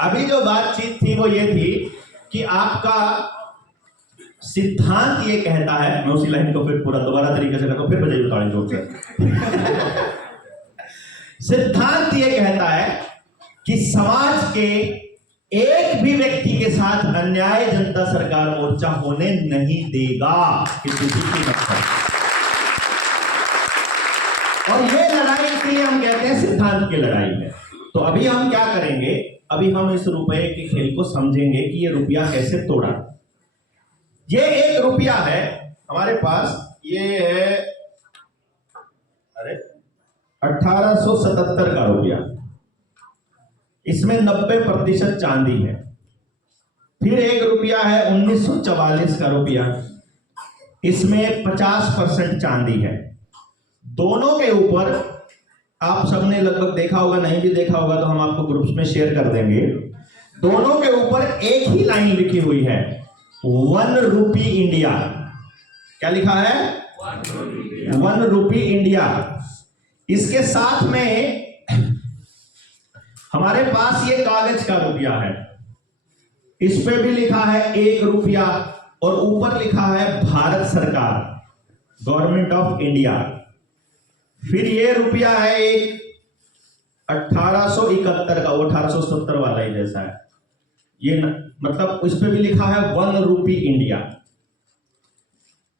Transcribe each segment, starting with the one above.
अभी जो बातचीत थी वो ये थी कि आपका सिद्धांत ये कहता है, मैं उसी लाइन को फिर पूरा दोबारा तरीके से करता हूं, फिर बजाइए ताली जोर से। सिद्धांत ये कहता है कि समाज के एक भी व्यक्ति के साथ अन्याय जनता सरकार मोर्चा होने नहीं देगा किसी भी मकसद। और ये लड़ाई इसलिए हम कहते हैं सिद्धांत की लड़ाई है। तो अभी हम क्या करेंगे, अभी हम इस रुपए के खेल को समझेंगे कि ये रुपया कैसे तोड़ा। ये एक रुपया है हमारे पास, ये है अरे 1877 का रुपया, इसमें 90% चांदी है। फिर एक रुपया है 1944 का रुपया, इसमें 50% चांदी है। दोनों के ऊपर आप सबने लगभग देखा होगा, नहीं भी देखा होगा तो हम आपको ग्रुप्स में शेयर कर देंगे। दोनों के ऊपर एक ही लाइन लिखी हुई है, 1 रुपी इंडिया। क्या लिखा है? 1 रुपी इंडिया। इसके साथ में हमारे पास ये कागज का रुपया है, इस पे भी लिखा है 1 रुपया और ऊपर लिखा है भारत सरकार, गवर्नमेंट ऑफ इंडिया। फिर ये रुपया है एक 1871 का, वो 1870 वाला ही जैसा है ये मतलब इस पे भी लिखा है 1 रुपी इंडिया।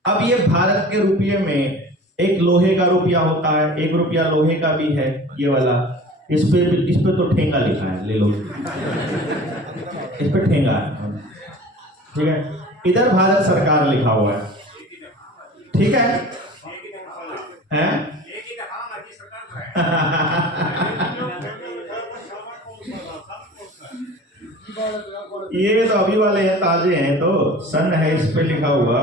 अब ये भारत के रुपये में एक लोहे का रुपया होता है, 1 रुपया लोहे का भी है ये वाला, इस पे तो ठेंगा लिखा है, ले लो, इस पे ठेंगा है, ठीक है। इधर भारत सरकार लिखा हुआ है, ठीक है, हैं? ये तो अभी वाले हैं, ताजे हैं, तो सन है इस पे लिखा हुआ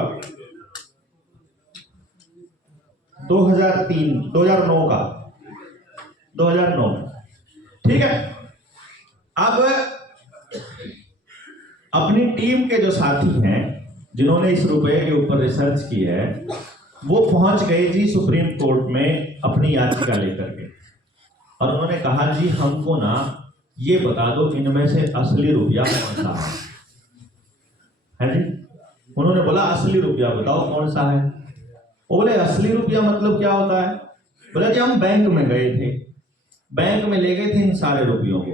2009 का, 2009, ठीक है। अब अपनी टीम के जो साथी हैं जिन्होंने इस रुपए के ऊपर रिसर्च की है, वो पहुंच गए जी सुप्रीम कोर्ट में अपनी याचिका लेकर के, और उन्होंने कहा जी हमको ना ये बता दो इनमें से असली रुपया कौन सा है जी। उन्होंने बोला असली रुपया बताओ कौन सा है। वो बोले असली रुपया मतलब क्या होता है? बोला जी हम बैंक में गए थे, बैंक में ले गए थे इन सारे रुपयों को,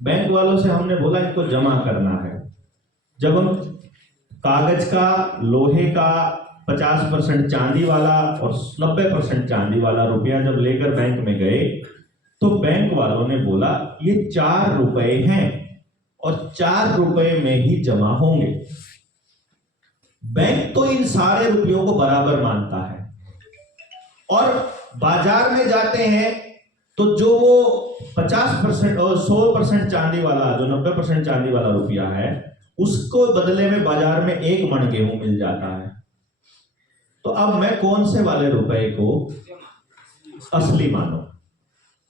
बैंक वालों से हमने बोला इनको जमा करना है। जब हम कागज का, लोहे का 50% चांदी वाला और 90% चांदी वाला रुपया जब लेकर बैंक में गए, तो बैंक वालों ने बोला ये 4 रुपए हैं और 4 रुपए में ही जमा होंगे। बैंक तो इन सारे रुपयों को बराबर मानता है, और बाजार में जाते हैं तो जो वो 50% और 100% चांदी वाला, जो 90% चांदी वाला रुपया है, उसको बदले में बाजार में 1 मन गेहूं मिल जाता है। तो अब मैं कौन से वाले रुपए को असली मानूं?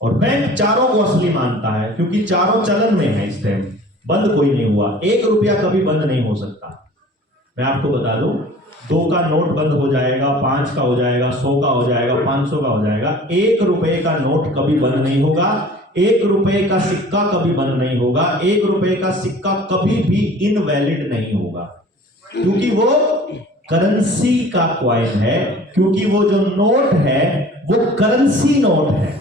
और बैंक चारों को असली मानता है क्योंकि चारों चलन में है इस टाइम, बंद कोई नहीं हुआ। 1 रुपया कभी बंद नहीं हो सकता। मैं आपको बता दूं, 2 का नोट बंद हो जाएगा, 5 का हो जाएगा, 100 का हो जाएगा, 500 का हो जाएगा। 1 रुपए का नोट कभी बंद नहीं होगा, 1 रुपए का सिक्का कभी बंद नहीं होगा, 1 रुपए का सिक्का कभी भी इनवैलिड नहीं होगा, क्योंकि वो करेंसी का कॉइन है, क्योंकि वो जो नोट है वो करेंसी नोट है,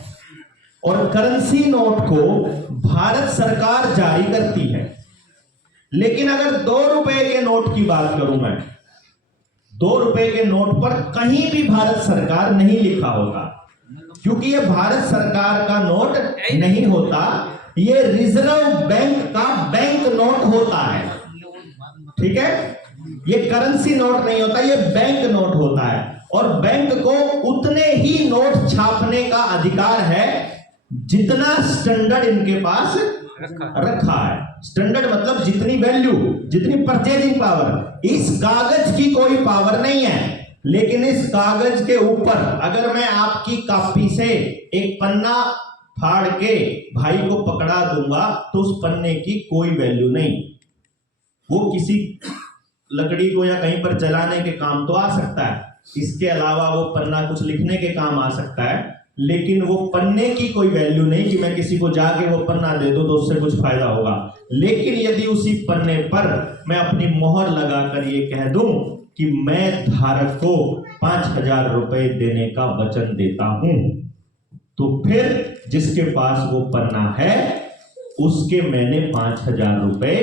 और करेंसी नोट को भारत सरकार जारी करती है। लेकिन अगर 2 रुपए के नोट की बात करूं मैं, 2 रुपए के नोट पर कहीं भी भारत सरकार नहीं लिखा होता, क्योंकि ये भारत सरकार का नोट नहीं होता, ये रिजर्व बैंक का बैंक नोट होता है, ठीक है। ये करेंसी नोट नहीं होता, ये बैंक नोट होता है, और बैंक को उतने ही नोट छापने का अधिकार है जितना स्टैंडर्ड इनके पास रखा है। स्टैंडर्ड मतलब जितनी वैल्यू, जितनी परचेजिंग पावर। इस कागज की कोई पावर नहीं है, लेकिन इस कागज के ऊपर अगर मैं आपकी कॉपी से एक पन्ना फाड़ के भाई को पकड़ा दूंगा तो उस पन्ने की कोई वैल्यू नहीं। वो किसी लकड़ी को या कहीं पर जलाने के काम तो आ सकता है, इसके अलावा वो पन्ना कुछ लिखने के काम आ सकता है, लेकिन वो पन्ने की कोई वैल्यू नहीं कि मैं किसी को जाके वो पन्ना दे दूं तो उससे कुछ फायदा होगा। लेकिन यदि उसी पन्ने पर मैं अपनी मोहर लगाकर ये कह दूं कि मैं धारक को 5,000 रुपए देने का वचन देता हूं, तो फिर जिसके पास वो पन्ना है उसके मैंने 5,000 रुपए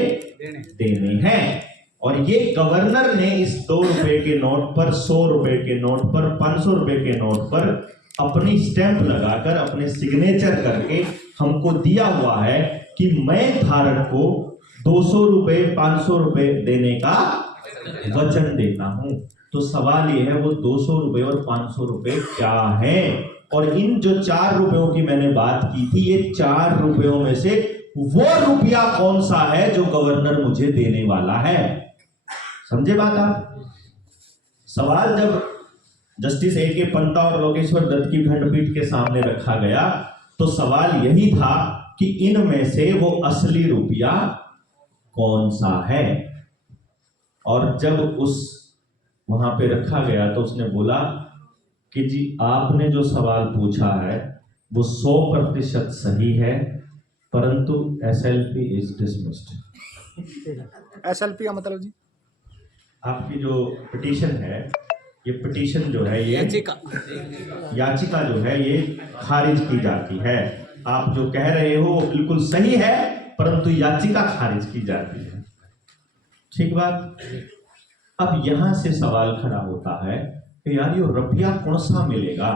देने हैं। और ये गवर्नर ने इस 2 रुपए के नोट पर, 100 रुपए के नोट पर, 500 रुपए के नोट पर अपनी स्टैंप लगाकर, अपने सिग्नेचर करके हमको दिया हुआ है कि मैं धारक को 200 रुपए, 500 रुपए देने का वचन देता हूं। तो सवाल ये है वो 200 रुपए और 500 रुपए क्या है? और इन जो 4 रुपयों की मैंने बात की थी, ये 4 रुपयों में से वो रुपया कौन सा है जो गवर्नर मुझे देने वाला है? समझे बात आप? सवाल जब जस्टिस A.K. पंता और लोकेश्वर दत्त की खंडपीठ के सामने रखा गया तो सवाल यही था कि इनमें से वो असली रुपया कौन सा है। और जब उस वहां पे रखा गया तो उसने बोला कि जी आपने जो सवाल पूछा है वो 100% सही है, परंतु SLP इज डिसमिस्ड। SLP का मतलब जी? आपकी जो पिटीशन है, ये पिटीशन जो है, ये याचिका जो है, ये खारिज की जाती है। आप जो कह रहे हो वो बिल्कुल सही है, परंतु याचिका खारिज की जाती है। ठीक बात। अब यहां से सवाल खड़ा होता है कि यार ये रुपया कौन सा मिलेगा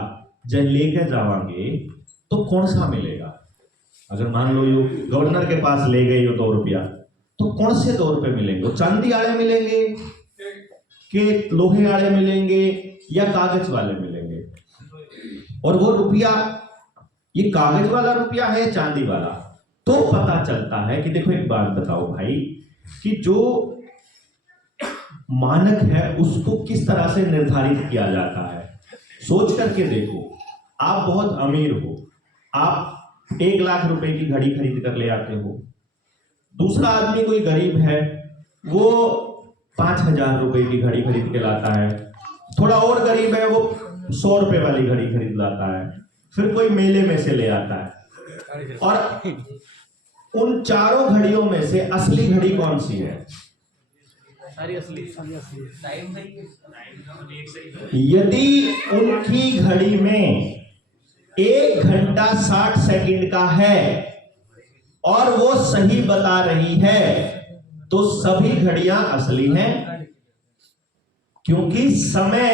जब लेके जावांगे तो कौन सा मिलेगा? अगर मान लो यो गवर्नर के पास ले गए हो 2 रुपया, तो कौन से 2 रुपए मिलेंगे? चांदी वाले मिलेंगे कि लोहे वाले मिलेंगे या कागज वाले मिलेंगे? और वो रुपया ये कागज वाला रुपया है, चांदी वाला? तो पता चलता है कि देखो एक बात बताओ भाई, कि जो मानक है उसको किस तरह से निर्धारित किया जाता है। सोच करके देखो, आप बहुत अमीर हो, आप 1 लाख रुपए की घड़ी खरीद कर ले आते हो। दूसरा आदमी कोई गरीब है, वो 5,000 रुपए की घड़ी खरीद के लाता है। थोड़ा और गरीब है, वो 100 रुपए वाली घड़ी खरीद लाता है। फिर कोई मेले में से ले आता है। और उन चारों घड़ियों में से असली घड़ी कौन सी है? सारी असली। यदि उनकी घड़ी में 1 घंटा 60 सेकंड का है और वो सही बता रही है, तो सभी घड़ियां असली हैं। क्योंकि समय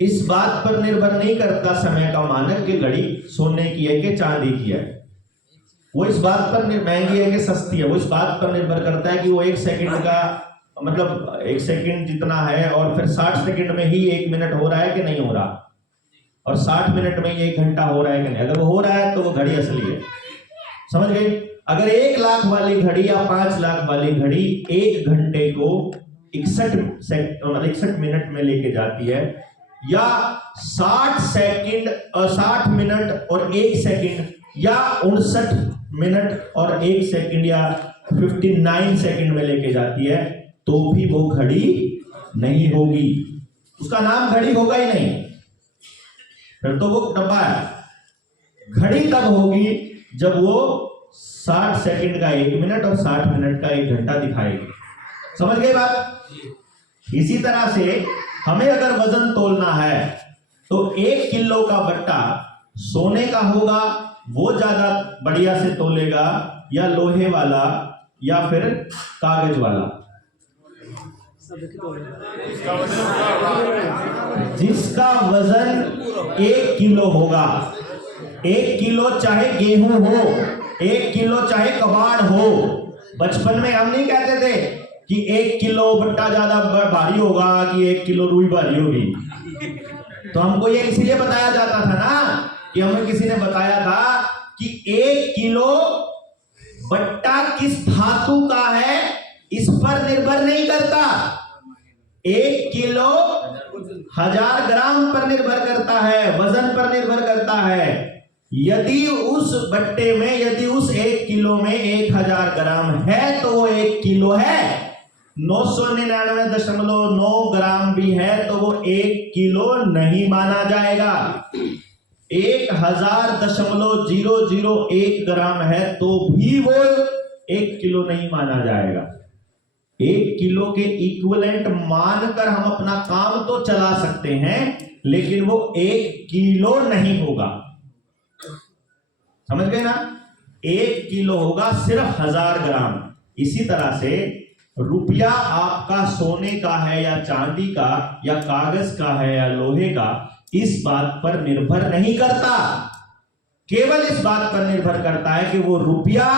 इस बात पर निर्भर नहीं करता, समय का मानक कि घड़ी सोने की है कि चांदी की है। वो इस बात पर महंगी है कि सस्ती है, वो इस बात पर निर्भर करता है कि वो 1 सेकंड का, मतलब 1 सेकंड जितना है, और फिर 60 सेकंड में ही 1 मिनट हो रहा है कि नहीं हो रहा, और 60 मिनट में ही 1 घंटा हो रहा है कि नहीं। अगर वो हो रहा है तो वो घड़ी असली है। समझ गए? अगर 1 लाख वाली घड़ी या 5 लाख वाली घड़ी 1 घंटे को 61 मिनट में लेके जाती है, या 60 मिनट और 1 सेकंड, या 59 मिनट और 1 सेकंड, या 59 सेकंड में लेके जाती है, तो भी वो घड़ी नहीं होगी। उसका नाम घड़ी होगा ही नहीं, फिर तो वो डब्बा है। घड़ी तब होगी जब वो 60 सेकंड का 1 मिनट और 60 मिनट का 1 घंटा दिखाएगी। समझ गए बात? इसी तरह से हमें अगर वजन तोलना है तो 1 किलो का बट्टा सोने का होगा, वो ज्यादा बढ़िया से तोलेगा, या लोहे वाला, या फिर कागज वाला? जिसका वजन 1 किलो होगा। 1 किलो चाहे गेहूं हो, 1 किलो चाहे कबाड़ हो। बचपन में हम नहीं कहते थे कि 1 किलो बट्टा ज्यादा भारी होगा कि 1 किलो रुई भारी होगी। तो हमको ये इसलिए बताया जाता था ना, कि हमें किसी ने बताया था कि 1 किलो बट्टा किस धातु का है इस पर निर्भर नहीं करता, 1 किलो 1000 ग्राम पर निर्भर करता है, वजन पर निर्भर करता है। यदि उस बट्टे में, यदि उस 1 किलो में 1000 ग्राम है तो वो 1 किलो है। 999.9 ग्राम भी है तो वो 1 किलो नहीं माना जाएगा। 1000.001 ग्राम है तो भी वो 1 किलो नहीं माना जाएगा। 1 किलो के इक्विवेलेंट मानकर हम अपना काम तो चला सकते हैं, लेकिन वो 1 किलो नहीं होगा। समझ गए ना? 1 किलो होगा सिर्फ 1000 ग्राम। इसी तरह से रुपया आपका सोने का है या चांदी का या कागज का है या लोहे का, इस बात पर निर्भर नहीं करता। केवल इस बात पर निर्भर करता है कि वो रुपया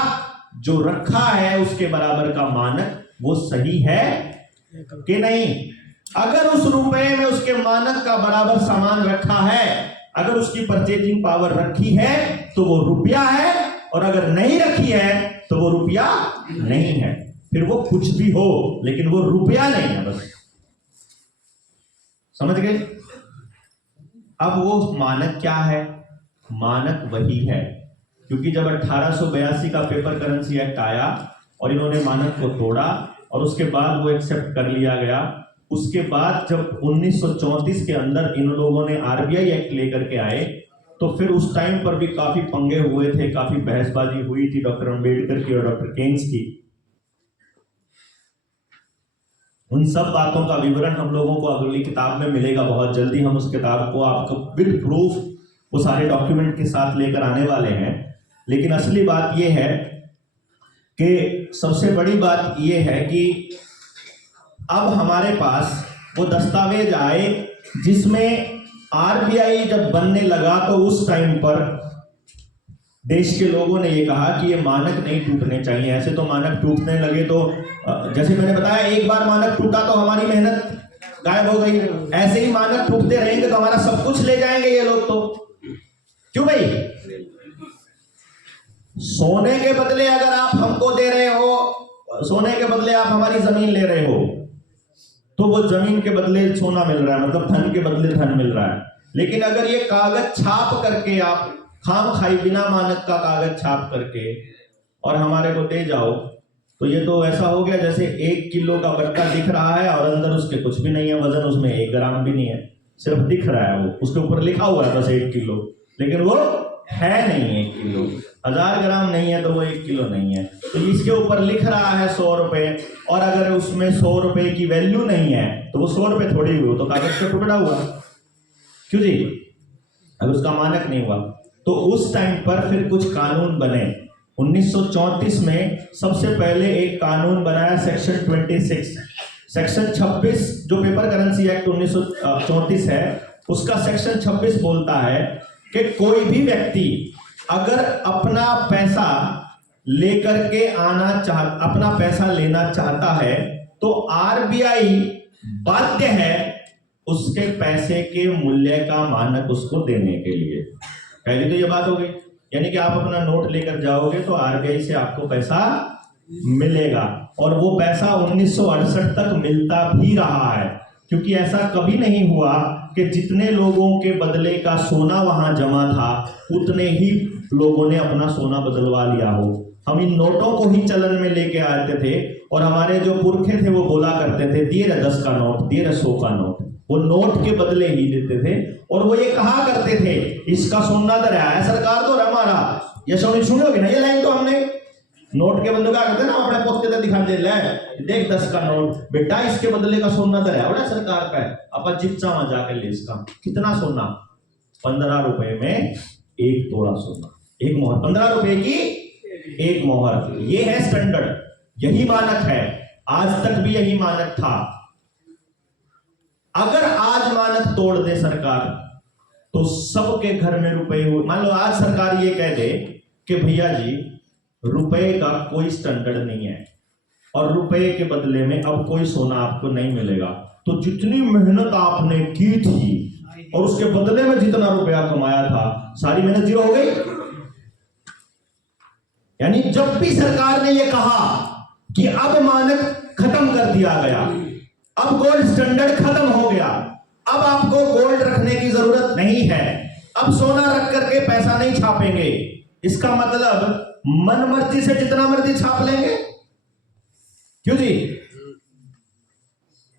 जो रखा है उसके बराबर का मानक वो सही है कि नहीं। अगर उस रुपए में उसके मानक का बराबर सामान रखा है, अगर उसकी परचेजिंग पावर रखी है तो वो रुपया है, और अगर नहीं रखी है तो वो रुपया नहीं है। फिर वो कुछ भी हो लेकिन वो रुपया नहीं है, बस। समझ गए? अब वो मानक क्या है? मानक वही है, क्योंकि जब 1882 का पेपर करेंसी एक्ट आया और इन्होंने मानक को तोड़ा और उसके बाद वो एक्सेप्ट कर लिया गया। उसके बाद जब 1934 के अंदर इन लोगों ने आरबीआई एक्ट लेकर के आए, तो फिर उस टाइम पर भी काफी पंगे हुए थे, काफी बहसबाजी हुई थी डॉक्टर अंबेडकर की और डॉक्टर केन्स की। उन सब बातों का विवरण हम लोगों को अगली किताब में मिलेगा बहुत जल्दी। हम उस किताब को आपको विद प्रूफ वो सारे डॉक्यूमेंट के साथ लेकर आने वाले हैं। लेकिन असली बात यह है कि सबसे बड़ी बात यह है कि अब हमारे पास वो दस्तावेज आए जिसमें आरबीआई जब बनने लगा तो उस टाइम पर देश के लोगों ने ये कहा कि ये मानक नहीं टूटने चाहिए। ऐसे तो मानक टूटने लगे तो जैसे मैंने बताया, एक बार मानक टूटा तो हमारी मेहनत गायब हो गई। ऐसे ही मानक टूटते रहेंगे तो हमारा सब कुछ ले जाएंगे ये लोग। तो क्यों भाई? सोने के बदले अगर आप हमको दे रहे हो, सोने के बदले आप हमारी जमीन ले रहे हो, तो वो जमीन के बदले सोना मिल रहा है, मतलब धन के बदले धन मिल रहा है। लेकिन अगर ये कागज छाप करके आप खाम खाई बिना मानक का कागज छाप करके और हमारे को दे जाओ, तो ये तो ऐसा हो गया जैसे 1 किलो का बट्टा दिख रहा है और अंदर उसके कुछ भी नहीं है, वजन उसमें 1 ग्राम भी नहीं है, सिर्फ दिख रहा है। वो उसके ऊपर लिखा हुआ है बस 1 किलो, लेकिन वो है नहीं 1 किलो। 1000 ग्राम नहीं है तो वो 1 किलो नहीं है। तो इसके ऊपर लिख रहा है 100 रुपए, और अगर उसमें 100 रुपए की वैल्यू नहीं है तो वो 100 रुपए थोड़ी हुई, तो कागज का टुकड़ा हुआ। क्यों जी? अगर उसका मानक नहीं हुआ। तो उस टाइम पर फिर कुछ कानून बने। 1934 में सबसे पहले एक कानून बनाया, सेक्शन 26। सेक्शन 26 जो पेपर करेंसी एक्ट 1934 है, उसका सेक्शन 26 बोलता है कि कोई भी व्यक्ति अगर अपना पैसा लेकर के अपना पैसा लेना चाहता है तो आरबीआई बाध्य है उसके पैसे के मूल्य का मानक उसको देने के लिए। पहली तो ये बात हो गई, यानी कि आप अपना नोट लेकर जाओगे तो आरबीआई से आपको पैसा मिलेगा, और वो पैसा 1968 तक मिलता भी रहा है। क्योंकि ऐसा कभी नहीं हुआ कि जितने लोगों के बदले का सोना वहां जमा था उतने ही लोगों ने अपना सोना बदलवा लिया हो। हम इन नोटों को ही चलन में लेके आते थे, और हमारे जो पुरखे थे वो बोला करते थे, दिए 10 का नोट, दिए 100 का नोट। वो नोट के बदले ही देते थे, और वो ये कहा करते थे, इसका सोना दरिया है सरकार तो हमारा। ये सुनोगे ना ये लाइन? तो हमने नोट के बदले क्या करते ना, अपने पोते दिखा दे, ले देख 10 का नोट बेटा, इसके बदले का सोना दरिया बड़ा सरकार का है, अपन चिप्सा वहां जाकर ले इसका। कितना सोना? 15 रुपए में 1 तोड़ा सोना, 1 मोहर, 15 रुपए की 1 मोहर। ये है स्टैंडर्ड, यही मानक है, आज तक भी यही मानक था। अगर आज मानक तोड़ दे सरकार तो सबके घर में रुपए हो। मान लो आज सरकार ये कह दे कि भैया जी रुपए का कोई स्टैंडर्ड नहीं है और रुपए के बदले में अब कोई सोना आपको नहीं मिलेगा, तो जितनी मेहनत आपने की थी और उसके बदले में जितना रुपया कमाया था, सारी मेहनत जीरो हो गई। यानी जब भी सरकार ने यह कहा कि अब मानक खत्म कर दिया गया, अब गोल्ड स्टैंडर्ड खत्म हो गया, अब आपको गोल्ड रखने की जरूरत नहीं है, अब सोना रख करके पैसा नहीं छापेंगे, इसका मतलब मन मर्जी से जितना मर्जी छाप लेंगे। क्यों जी?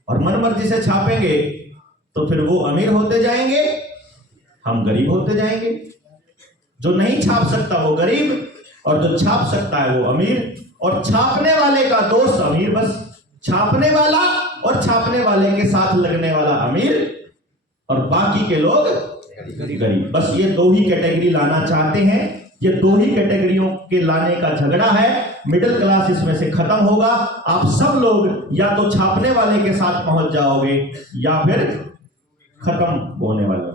और मन मर्जी से छापेंगे तो फिर वो अमीर होते जाएंगे हम गरीब होते जाएंगे। जो नहीं छाप सकता वो गरीब, और जो छाप सकता है वो अमीर, और छापने वाले का दोस्त अमीर। बस छापने वाला और छापने वाले के साथ लगने वाला अमीर, और बाकी के लोग गरीब। बस ये दो ही कैटेगरी लाना चाहते हैं। ये दो ही कैटेगरियों के लाने का झगड़ा है। मिडिल क्लास इसमें से खत्म होगा। आप सब लोग या तो छापने वाले के साथ पहुंच जाओगे या फिर खत्म होने वाले हो।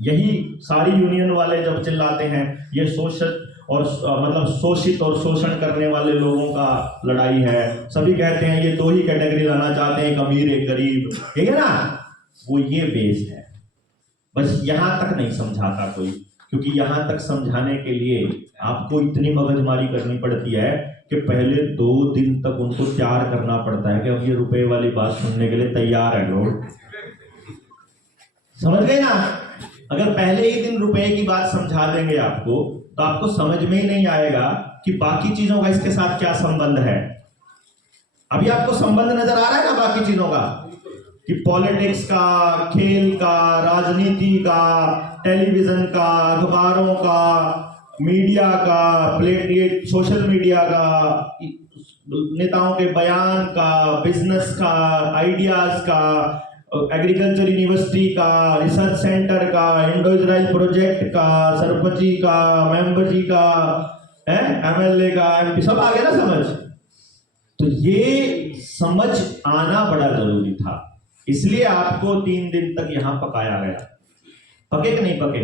यही सारी यूनियन वाले जब चिल्लाते हैं, ये शोषित और मतलब शोषित और शोषण करने वाले लोगों का लड़ाई है। सभी कहते हैं ये दो ही कैटेगरी लाना चाहते हैं, एक अमीर एक गरीब, ठीक है ना। वो ये बेस है। बस यहां तक नहीं समझाता कोई, क्योंकि यहां तक समझाने के लिए आपको इतनी मगजमारी करनी पड़ती है कि पहले 2 दिन तक उनको तैयार करना पड़ता है कि अब ये रुपए वाली बात सुनने के लिए तैयार है लोग। समझ गए ना। अगर पहले ही दिन रुपए की बात समझा देंगे आपको, तो आपको समझ में ही नहीं आएगा कि बाकी चीजों का इसके साथ क्या संबंध है। अभी आपको संबंध नजर आ रहा है ना बाकी चीजों का, कि पॉलिटिक्स का, खेल का, राजनीति का, टेलीविजन का, अखबारों का, मीडिया का, प्लेट सोशल मीडिया का, नेताओं के बयान का, बिजनेस का, आइडियाज का, एग्रीकल्चर यूनिवर्सिटी का, रिसर्च सेंटर का, इंडो इजराइल प्रोजेक्ट का, सरपंची का, मेंबर जी का, एमएलए का, एमपी, सब आ गया ना समझ। तो ये समझ आना बड़ा जरूरी था, इसलिए आपको 3 दिन तक यहां पकाया गया। पके कि नहीं पके?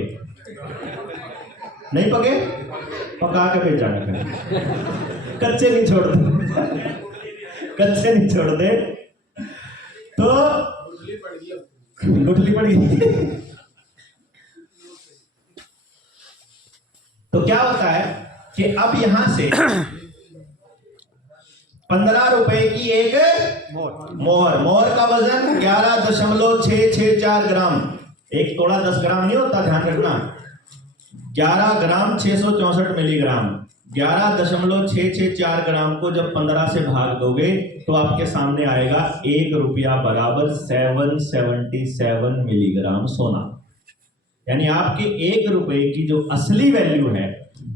नहीं पके? पका के भेजा गया। कच्चे नहीं छोड़ते, कच्चे नहीं छोड़ते। तो गुठली पड़ गई। तो क्या होता है कि अब यहां से 15 रुपए की एक मोहर का वजन 11.664 ग्राम। एक तोड़ा 10 ग्राम नहीं होता, ध्यान रखना। 11 ग्राम 664 मिलीग्राम। 11.664 ग्राम को जब 15 से भाग दोगे तो आपके सामने आएगा 1 रुपया बराबर 777 मिलीग्राम सोना। यानी आपके 1 रुपए की जो असली वैल्यू है,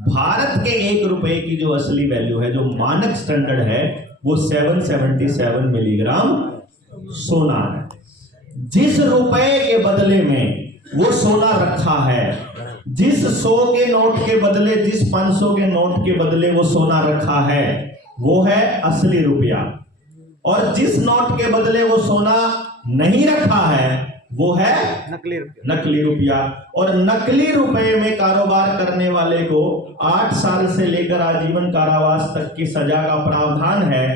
भारत के 1 रुपए की जो असली वैल्यू है, जो मानक स्टैंडर्ड है, वो 777 मिलीग्राम सोना है। जिस रुपए के बदले में वो सोना रखा है, जिस 100 के नोट के बदले, जिस 500 के नोट के बदले वो सोना रखा है, वो है असली रुपया। और जिस नोट के बदले वो सोना नहीं रखा है, वो है नकली रुपया। और नकली रुपए में कारोबार करने वाले को 8 साल से लेकर आजीवन कारावास तक की सजा का प्रावधान है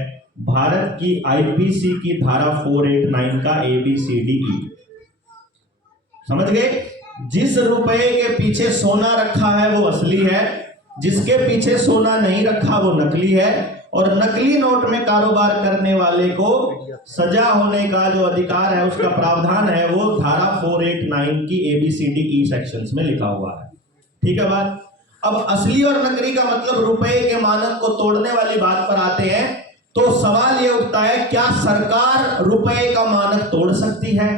भारत की आईपीसी की धारा 489 का ABCDE। समझ गए? जिस रुपए के पीछे सोना रखा है वो असली है, जिसके पीछे सोना नहीं रखा वो नकली है। और नकली नोट में कारोबार करने वाले को सजा होने का जो अधिकार है, उसका प्रावधान है, वो धारा 489 की ABCDE सेक्शंस में लिखा हुआ है। ठीक है बात। अब असली और नकली का मतलब रुपए के मानक को तोड़ने वाली बात पर आते हैं। तो सवाल ये उठता है, क्या सरकार रुपए का मानक तोड़ सकती है?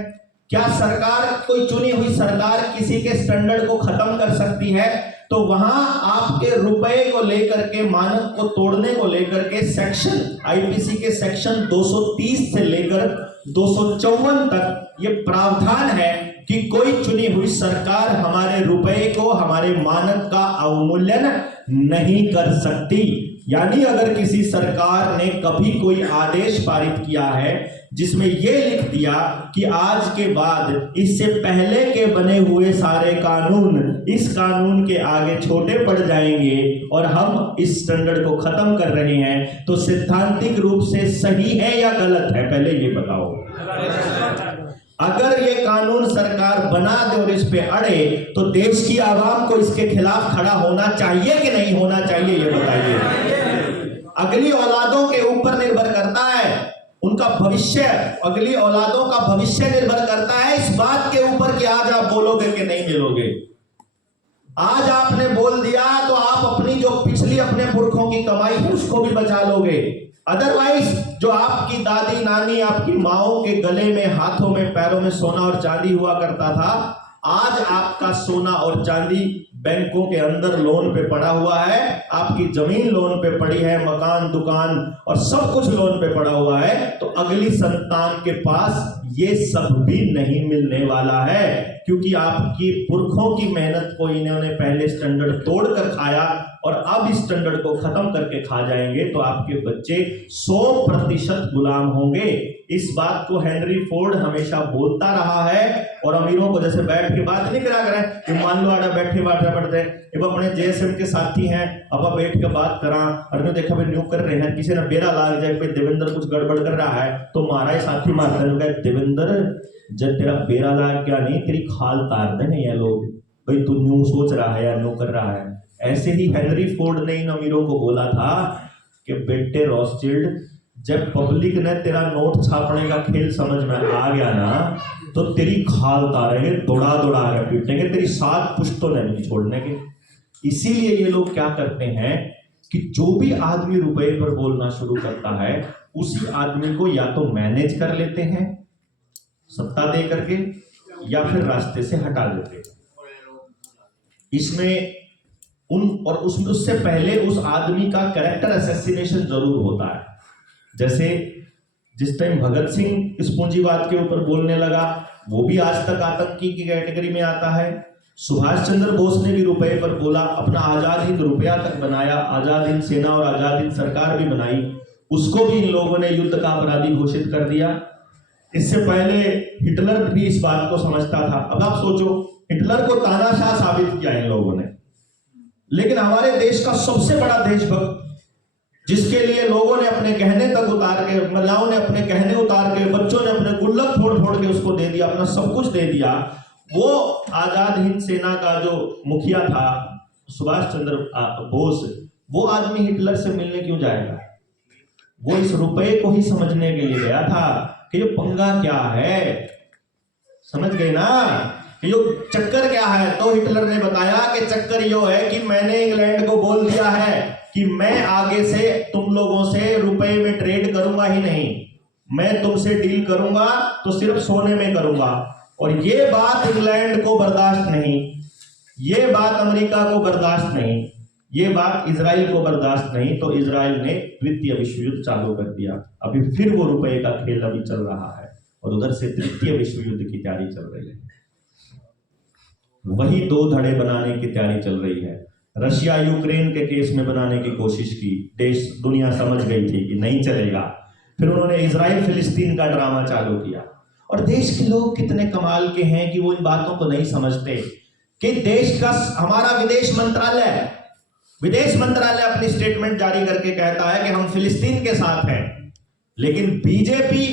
क्या सरकार, कोई चुनी हुई सरकार किसी के स्टैंडर्ड को खत्म कर सकती है? तो वहां आपके रुपए को लेकर के, मानक को तोड़ने को लेकर के सेक्शन, आईपीसी के सेक्शन 230 से लेकर 254 तक ये प्रावधान है कि कोई चुनी हुई सरकार हमारे रुपए को, हमारे मानक का अवमूल्यन नहीं कर सकती। यानी अगर किसी सरकार ने कभी कोई आदेश पारित किया है जिसमें यह लिख दिया कि आज के बाद इससे पहले के बने हुए सारे कानून इस कानून के आगे छोटे पड़ जाएंगे और हम इस स्टैंडर्ड को खत्म कर रहे हैं, तो सिद्धांतिक रूप से सही है या गलत है? पहले ये बताओ। अगर ये कानून सरकार बना दे और इस पे अड़े, तो देश की आवाम को इसके खिलाफ खड़ा होना चाहिए कि नहीं होना चाहिए, ये बताइए। अगली औलादों के ऊपर निर्भर करता है उनका भविष्य, अगली औलादों का भविष्य निर्भर करता है इस बात के ऊपर कि आज आप बोलोगे कि नहीं बोलोगे। आज आपने बोल दिया तो आप अपनी जो पिछली अपने पुरखों की कमाई है उसको भी बचा लोगे। अदरवाइज जो आपकी दादी नानी, आपकी माओं के गले में, हाथों में, पैरों में सोना और चांदी हुआ करता था, आज आपका सोना और चांदी बैंकों के अंदर लोन पे पड़ा हुआ है, आपकी जमीन लोन पे पड़ी है, मकान दुकान और सब कुछ लोन पे पड़ा हुआ है, तो अगली संतान के पास ये सब भी नहीं मिलने वाला है, क्योंकि आपकी पुरखों की मेहनत को इन्होंने पहले स्टैंडर्ड तोड़कर खाया और अब इस स्टैंडर्ड को खत्म करके खा जाएंगे, तो आपके बच्चे 100% गुलाम होंगे। इस बात को हेनरी फोर्ड हमेशा बोलता रहा है और अमीरों को जैसे बैठ के बात नहीं करा करें कि मान लो आड़ा बैठे पड़ते अब अपने जेएसएम के साथी हैं, अब बैठ के बात करा और देखा भाई न्यू कर रहे हैं, किसी ने बेरा लाग जाए भाई देवेंद्र कुछ गड़बड़ कर रहा है तो मारा ही साथी मारता है, देवेंद्र जब तेरा बेरा लाग गया नहीं तेरी खाल तार देंगे ये लोग, भाई तू न्यू सोच रहा है या न्यू कर रहा है। ऐसे ही हेनरी फोर्ड ने इन अमीरों को बोला था कि बेटे रॉथस्चिल्ड, जब पब्लिक ने तेरा नोट छापने का खेल समझ में आ गया ना तो तेरी खाल तारेंगे, दौड़ा के पीटेंगे, तेरी 7 पुश्तों ने नहीं छोड़ने के। इसीलिए ये लोग क्या करते हैं कि जो भी आदमी रुपए पर बोलना शुरू करता है उसी आदमी को या तो मैनेज कर लेते हैं सत्ता दे करके या फिर रास्ते से हटा देते हैं। इसमें उससे पहले उस आदमी का कैरेक्टर असैसिनेशन जरूर होता है। जैसे जिस टाइम भगत सिंह इस पूंजीवाद के ऊपर बोलने लगा, वो भी आज तक आतंकी की कैटेगरी में आता है। सुभाष चंद्र बोस ने भी रुपए पर बोला, अपना आजाद हिंद रुपया तक बनाया, आजाद हिंद सेना और आजाद हिंद सरकार भी बनाई, उसको भी इन लोगों ने युद्ध का अपराधी घोषित कर दिया। इससे पहले हिटलर भी इस बात को समझता था। अब आप सोचो, हिटलर को तानाशाह साबित किया इन लोगों ने, लेकिन हमारे देश का सबसे बड़ा देशभक्त जिसके लिए लोगों ने अपने गहने तक उतार के, महिलाओं ने अपने गहने उतार के, बच्चों ने अपने गुल्लक फोड़ के उसको दे दिया, अपना सब कुछ दे दिया, वो आजाद हिंद सेना का जो मुखिया था सुभाष चंद्र बोस, वो आदमी हिटलर से मिलने क्यों जाएगा? वो इस रुपए को ही समझने के लिए गया था कि ये पंगा क्या है। समझ गए ना कि ये चक्कर क्या है? तो हिटलर ने बताया कि चक्कर ये है कि मैंने इंग्लैंड को बोल दिया है कि मैं आगे से तुम लोगों से रुपए में ट्रेड करूंगा ही नहीं, मैं तुमसे डील करूंगा तो सिर्फ सोने में करूंगा। और ये बात इंग्लैंड को बर्दाश्त नहीं, ये बात अमेरिका को बर्दाश्त नहीं, ये बात इजराइल को बर्दाश्त नहीं, तो इजराइल ने द्वितीय विश्व युद्ध चालू कर दिया। अभी फिर वो रुपए का खेल अभी चल रहा है और उधर से तृतीय विश्व युद्ध की तैयारी चल रही है। वही 2 धड़े बनाने की तैयारी चल रही है। रशिया यूक्रेन के केस में बनाने की कोशिश की, देश दुनिया समझ गई थी कि नहीं चलेगा। फिर उन्होंने इजराइल फिलिस्तीन का ड्रामा चालू किया। और देश के लोग कितने कमाल के हैं कि वो इन बातों को नहीं समझते कि देश का हमारा विदेश मंत्रालय अपनी स्टेटमेंट जारी करके कहता है कि हम फिलिस्तीन के साथ हैं, लेकिन बीजेपी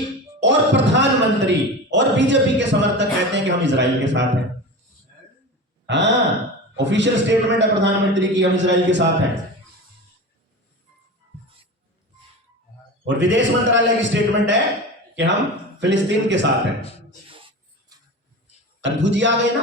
और प्रधानमंत्री और बीजेपी के समर्थक कहते हैं कि हम इजराइल के साथ हैं। हाँ, ऑफिशियल स्टेटमेंट है प्रधानमंत्री की, हम इजराइल के साथ हैं, और विदेश मंत्रालय की स्टेटमेंट है कि हम फिलिस्तीन के साथ हैं। कंफ्यूजी आ गई ना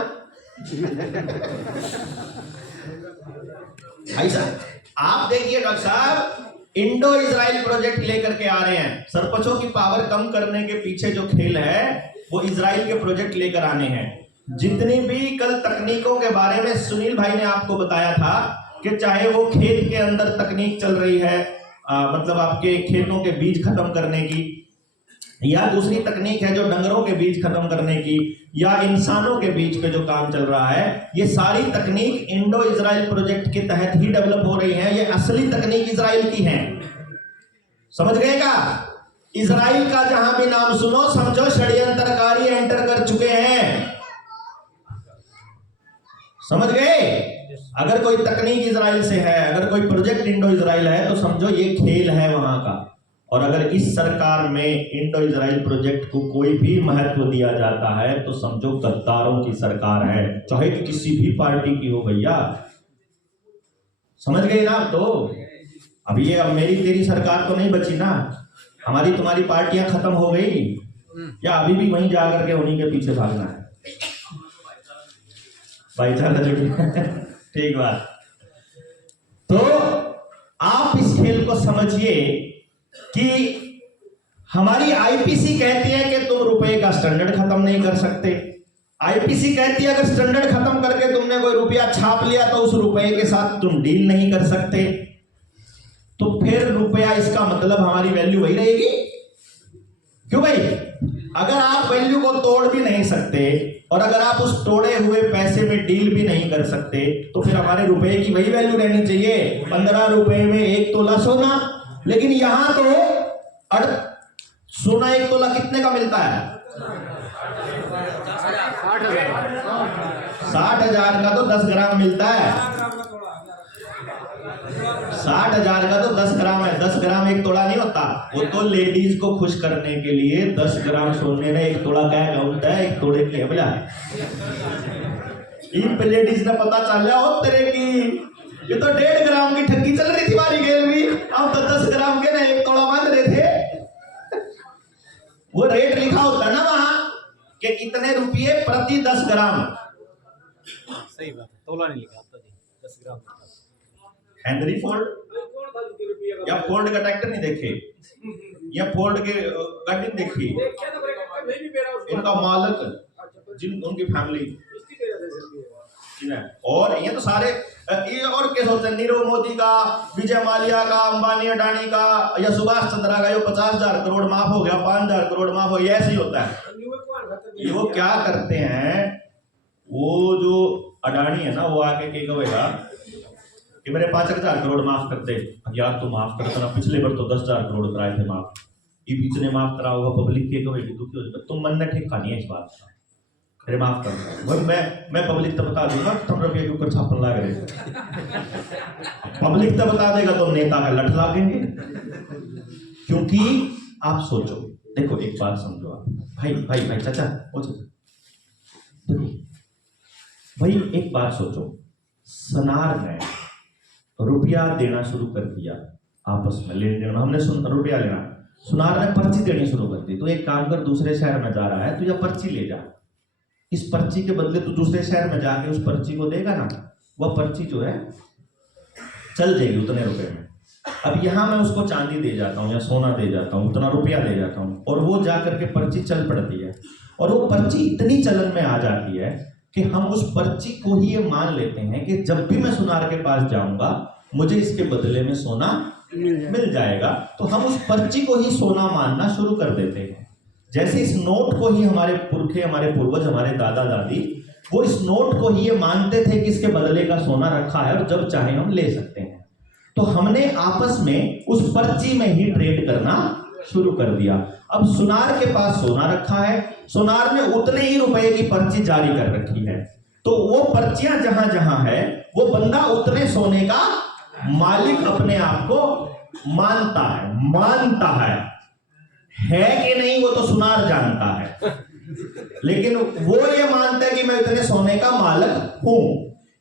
भाई साहब? आप देखिए डॉक्टर साहब, इंडो इजराइल प्रोजेक्ट लेकर के आ रहे हैं। सरपंचों की पावर कम करने के पीछे जो खेल है वो इजराइल के प्रोजेक्ट लेकर आने हैं। जितनी भी कल तकनीकों के बारे में सुनील भाई ने आपको बताया था कि चाहे वो खेत के अंदर तकनीक चल रही है, मतलब आपके खेतों के बीज खत्म करने की, या दूसरी तकनीक है जो डंगरों के बीज खत्म करने की, या इंसानों के बीज पे जो काम चल रहा है, ये सारी तकनीक इंडो इजराइल प्रोजेक्ट के तहत ही डेवलप हो रही है। ये असली तकनीक इजराइल की है, समझ गए का? इजराइल का जहां भी नाम सुनो समझो षड्यंत्रकारी एंटर कर चुके हैं, समझ गए? अगर कोई तकनीक इजराइल से है, अगर कोई प्रोजेक्ट इंडो इजराइल है, तो समझो ये खेल है वहां का। और अगर इस सरकार में इंडो इजराइल प्रोजेक्ट को कोई भी महत्व दिया जाता है तो समझो गद्दारों की सरकार है, चाहे किसी भी पार्टी की हो भैया। समझ गए ना? तो अब ये अब मेरी तेरी सरकार तो नहीं बची ना, हमारी तुम्हारी पार्टियां खत्म हो गई, या अभी भी वहीं जाकर के उन्हीं के पीछे भागना है? भाईचारा ठीक बात। तो आप इस खेल को समझिए कि हमारी आईपीसी कहती है कि तुम रुपए का स्टैंडर्ड खत्म नहीं कर सकते, आईपीसी कहती है अगर स्टैंडर्ड खत्म करके तुमने कोई रुपया छाप लिया तो उस रुपए के साथ तुम डील नहीं कर सकते, तो फिर रुपया इसका मतलब हमारी वैल्यू वही रहेगी। क्यों भाई? अगर आप वैल्यू को तोड़ भी नहीं सकते और अगर आप उस तोड़े हुए पैसे में डील भी नहीं कर सकते तो फिर हमारे रुपए की वही वैल्यू रहनी चाहिए, 15 रुपए में 1 तोला सोना। लेकिन यहां तो सोना 1 तोला कितने का मिलता है? 60,000 का तो 10 ग्राम मिलता है। 60,000 का तो 10 ग्राम है। 10 ग्राम 1 तोड़ा नहीं होता। वो तो लेडीज को खुश करने के लिए 10 ग्राम सोने में 1 तोड़ा क्या काउंट है? 1 तोड़े की है बोला। इन लेडीज ने पता चल हो तेरे की ये तो 1.5 ग्राम की ठगी चल रही थी हमारी गेल भी, हम तो 10 ग्राम के ना 1 तोड़ा मान रहे थे। वो रेट लिखा होता ना वहां कि इतने रुपये प्रति 10 ग्राम। सही बात है, तोला नहीं लिखा होता जी, 10 ग्राम। हेनरी फोर्ड या फोर्ड का ट्रैक्टर नहीं देखे या फोर्ड के गाड़ी नहीं देखी, इनका मालिक जिन उनकी फैमिली और ये तो सारे ये और क्या सोचते हैं? नीरव मोदी का, विजय माल्या का, अंबानी अडानी का या सुभाष चंद्रा का ये 50,000 करोड़ माफ हो गया, 5,000 करोड़ माफ हो गया, ऐसे ही होता है। वो क्या करते हैं, वो जो अडानी है ना वो आके क्या कहेगा कि मेरे 5,000 करोड़ माफ कर दे। यार तू माफ कर देना, पिछले बार तो 10,000 करोड़ कराए थे माफ, ये बीच ने माफ करा होगा, पब्लिक के कहेगी दुखी हो जाएगा। तुम मन ने ठीक खानी है इस बात का, अरे माफ कर। मैं पब्लिक तो बता दूंगा तुम रुपये के ऊपर छापन लाग रहे, पब्लिक तो बता देगा तो नेता का लठ लागेंगे। क्योंकि आप सोचो, देखो एक बात समझो आप, भाई भाई भाई चाचा ओ चाचा, देखो भाई एक बात सोचो, सनार ने रुपया देना शुरू कर दिया आपस में लेन देन में, हमने रुपया लेना, सुनार ने पर्ची देनी शुरू कर दी। तो एक काम कर, दूसरे शहर में जा रहा है तो यह पर्ची ले जा, इस पर्ची के बदले तो दूसरे शहर में जाके उस पर्ची को देगा ना, वह पर्ची जो है चल जाएगी उतने रुपए में। अब यहां मैं उसको चांदी दे जाता हूं या सोना दे जाता हूं, उतना रुपया दे जाता हूं और वो जाकर के पर्ची चल पड़ती है, और वो पर्ची इतनी चलन में आ जाती है कि हम उस पर्ची को ही ये मान लेते हैं कि जब भी मैं सुनार के पास जाऊंगा मुझे इसके बदले में सोना मिल जाएगा। तो हम उस पर्ची को ही सोना मानना शुरू कर देते हैं। जैसे इस नोट को ही हमारे पुरखे, हमारे पूर्वज, हमारे दादा दादी वो इस नोट को ही ये मानते थे कि इसके बदले का सोना रखा है और जब चाहे हम ले सकते हैं। तो हमने आपस में उस पर्ची में ही ट्रेड करना शुरू कर दिया। अब सुनार के पास सोना रखा है, सुनार ने उतने ही रुपए की पर्ची जारी कर रखी है, तो वो पर्चियां जहां जहां है वो बंदा उतने सोने का मालिक अपने आप को मानता है कि नहीं वो तो सुनार जानता है, लेकिन वो ये मानता है कि मैं इतने सोने का मालिक हूं।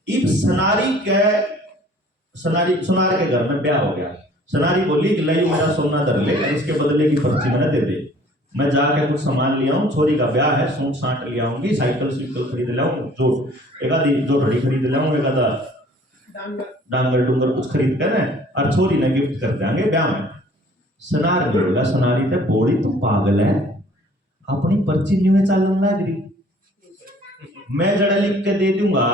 इब सुनार के घर में ब्याह हो गया, सनारी बोली कि लई मेरा सोना धर ले, इसके बदले की पर्ची मैंने दे दे, मैं जाके कुछ सामान लिया हूँ, छोरी का ब्याह है, सूट साट लिया आऊंगी, साइकिल खरीद लाऊं, जो एकादी जोड़ी खरीद लाऊं, एकादा डांगर डूंगर कुछ खरीद कर और छोरी ने गिफ्ट कर देंगे ब्याह में। सनार ने बोला, सनारी ते बोड़ी तू पागल है, अपनी पर्ची न्यू चालन लग रही, मैं जड़ा लिख के दे दूंगा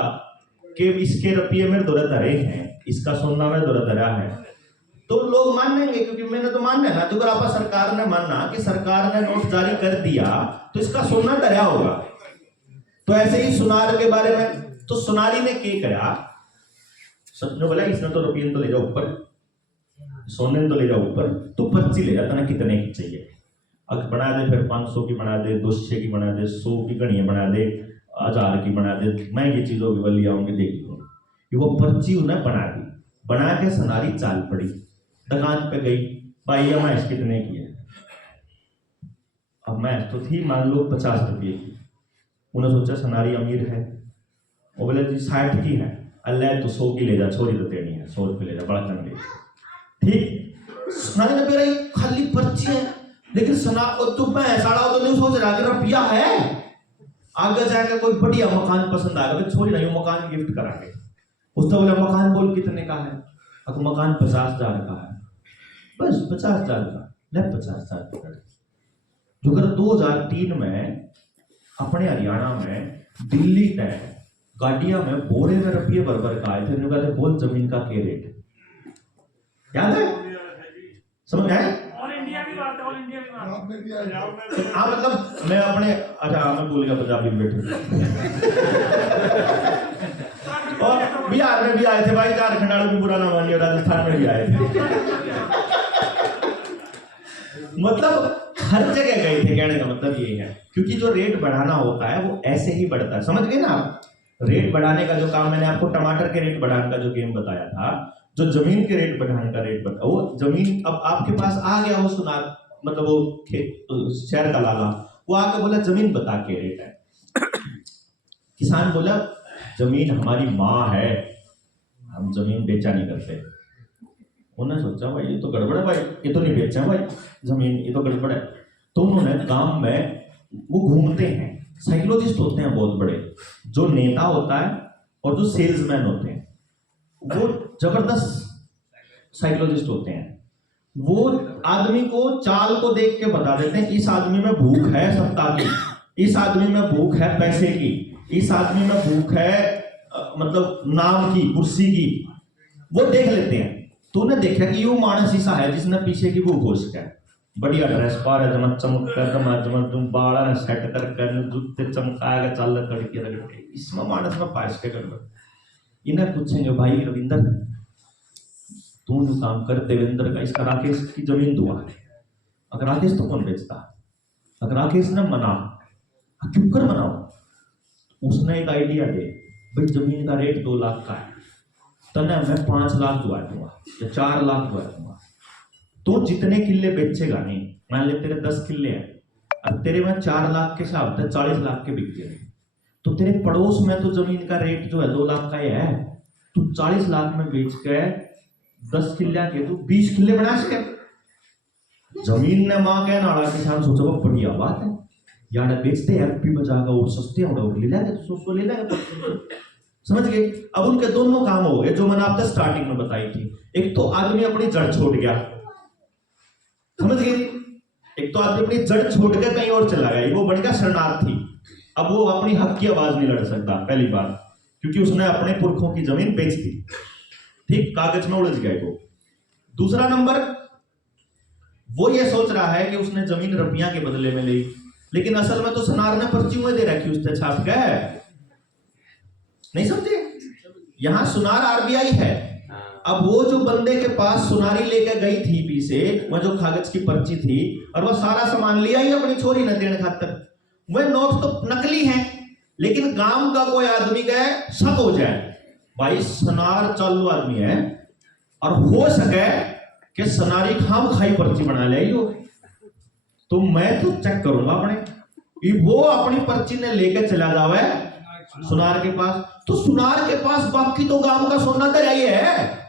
कि इसके रुपये मेरे दौरे धरे हैं, इसका सोना में दौरे धरा है, तो लोग मानेंगे, क्योंकि मैंने तो मानना है ना। तो अगर आप सरकार ने मानना कि सरकार ने नोट जारी कर दिया तो इसका सोना धरा होगा। तो ऐसे ही सुनार के बारे में, तो सुनारी ने क्या करा, सबने बोला इसने तो रुपये तो ले जाओ ऊपर, सोने तो ले जाओ ऊपर, तो पर्ची ले जाता ना कितने की चाहिए, अगर बना दे फिर 500 की बना दे, 200 की बना दे, 100 की गणिया बना दे, 1000 की बना दे, महंगी चीजों की बल्ली आऊंगी देख लो। वो पर्ची उन्हें बना दी, बना के सनारी चाल पड़ी, दुकान पे गई, भाई ये मैच कितने की है, अब मैच तो थी मान लो 50 रुपये की, उन्होंने सोचा सनारी अमीर है, वो बोले जी 60 की है, अल्लाह तो 100 की ले जा, छोरी तो देनी है, 100 रुपये ले जा, बड़ा कर ले, ठीक। सनारी ने मेरा खाली पर्ची है, लेकिन सना तो मैं साड़ा तो नहीं सोच रहा कि रुपया है, आगे जाकर कोई बढ़िया मकान पसंद आ गया, छोरी नहीं मकान गिफ्ट करांगे, उसने बोला मकान बोल कितने का है, अब मकान 50,000 का है, बस 50,000 का, ले 50,000 का। जो कर 2003 में अपने हरियाणा में दिल्ली तक गाड़िया में बोरे में रुपये भर का आए थे। उन्होंने कहा बोल जमीन का क्या रेट याद है, समझ आए? ऑल इंडिया की बात है, ऑल इंडिया की बात है। हाँ मतलब मैं अपने, अच्छा मैं भूल गया पंजाबी में बैठे और बिहार में भी आए थे भाई, झारखंड वालों भी बुरा ना मानिए, राजस्थान में भी आए थे मतलब हर जगह गए थे। कहने का मतलब ये है क्योंकि जो रेट बढ़ाना होता है वो ऐसे ही बढ़ता है, समझ गए ना आप? रेट बढ़ाने का जो काम मैंने आपको टमाटर के रेट बढ़ाने का जो गेम बताया था, जो जमीन के रेट बढ़ाने का रेट बताया, वो जमीन अब आपके पास आ गया, वो सुनार मतलब वो खेत शहर का लाला, वो आके बोला जमीन बता के रेट है। किसान बोला जमीन हमारी माँ है, हम जमीन बेचा नहीं करते। उन्होंने सोचा भाई ये तो गड़बड़ है भाई, ये तो नहीं बेचा भाई जमीन, ये तो गड़बड़ है। तो उन्होंने गांव में वो घूमते हैं, साइकोलॉजिस्ट होते हैं बहुत बड़े, जो नेता होता है और जो सेल्समैन होते हैं वो जबरदस्त साइकोलॉजिस्ट होते हैं। वो आदमी को चाल को देख के बता देते हैं इस आदमी में भूख है सत्ता की, इस आदमी में भूख है पैसे की, इस आदमी में भूख है मतलब नाम की, कुर्सी की, वो देख लेते हैं। तो उन्हें देखा कि ये मानस ऐसा है जिसने पीछे की भूख हो सके, बढ़िया ड्रेस पा रहे जमा चमक कर तुम बाड़ा ने सेट कर जूते चमका के चल तड़के रगड़के, इसमें मानस में पास के कर। इन्हें पूछेंगे भाई रविंदर तू जो काम कर देवेंद्र का, इसका राकेश की जमीन दुआ है, अगर राकेश तो कौन बेचता, अगर राकेश ने मना क्यों कर मनाओ, उसने एक आइडिया दे भाई जमीन का रेट 2 लाख का है, तने मैं 5 लाख दुआ दूंगा या 4 लाख दुआ दूंगा, तो जितने किले बेचेगा नहीं, मान ले तेरे 10 किले हैं, अब तेरे में 4 लाख के हिसाब से 40 लाख के बिक गए, तो तेरे पड़ोस में तो जमीन का रेट जो है 2 लाख का ही है, तू 40 लाख में बेच के 10 किले के तू 20 किले बना सके। जमीन ने मां कहना वाला किसान सोचा वो बढ़िया बात है यार, बेचते हैं एमपी में जाकर और सस्ते और ले लेंगे, तो ले लेंगे, समझ गए? अब उनके दोनों काम हो गए जो मैंने आपको स्टार्टिंग में बताई थी। एक तो आदमी अपनी जड़ छोड़ गया, समझ गए? एक तो आदमी अपनी जड़ छोड़ के कहीं और चला गया, वो बन गया शरणार्थी। अब वो अपनी हक की आवाज नहीं लड़ सकता, पहली बात, क्योंकि उसने अपने पुरखों की जमीन बेच दी, ठीक, कागज में उलझ गए वो। दूसरा नंबर, वो ये सोच रहा है कि उसने जमीन रुपया के बदले में ली, लेकिन असल में तो सनार ने पर्ची में दे रखी उसने छाप के, नहीं समझे? यहां सुनार आरबीआई है। अब वो जो बंदे के पास सुनारी लेकर गई थी पीछे, वह जो कागज की पर्ची थी, और वह सारा सामान लिया ही अपनी छोरी न देने खातर, वह नोट तो नकली है, लेकिन गांव का कोई आदमी गए शक हो जाए भाई सनार चालू आदमी है, और हो सके कि सनारी खाम खाई पर्ची बना ले, तो मैं तो चेक करूंगा अपने, वो अपनी पर्ची ने लेकर चला जावे सुनार के पास, तो सुनार के पास बाकी तो गांव का सोना तो रही है,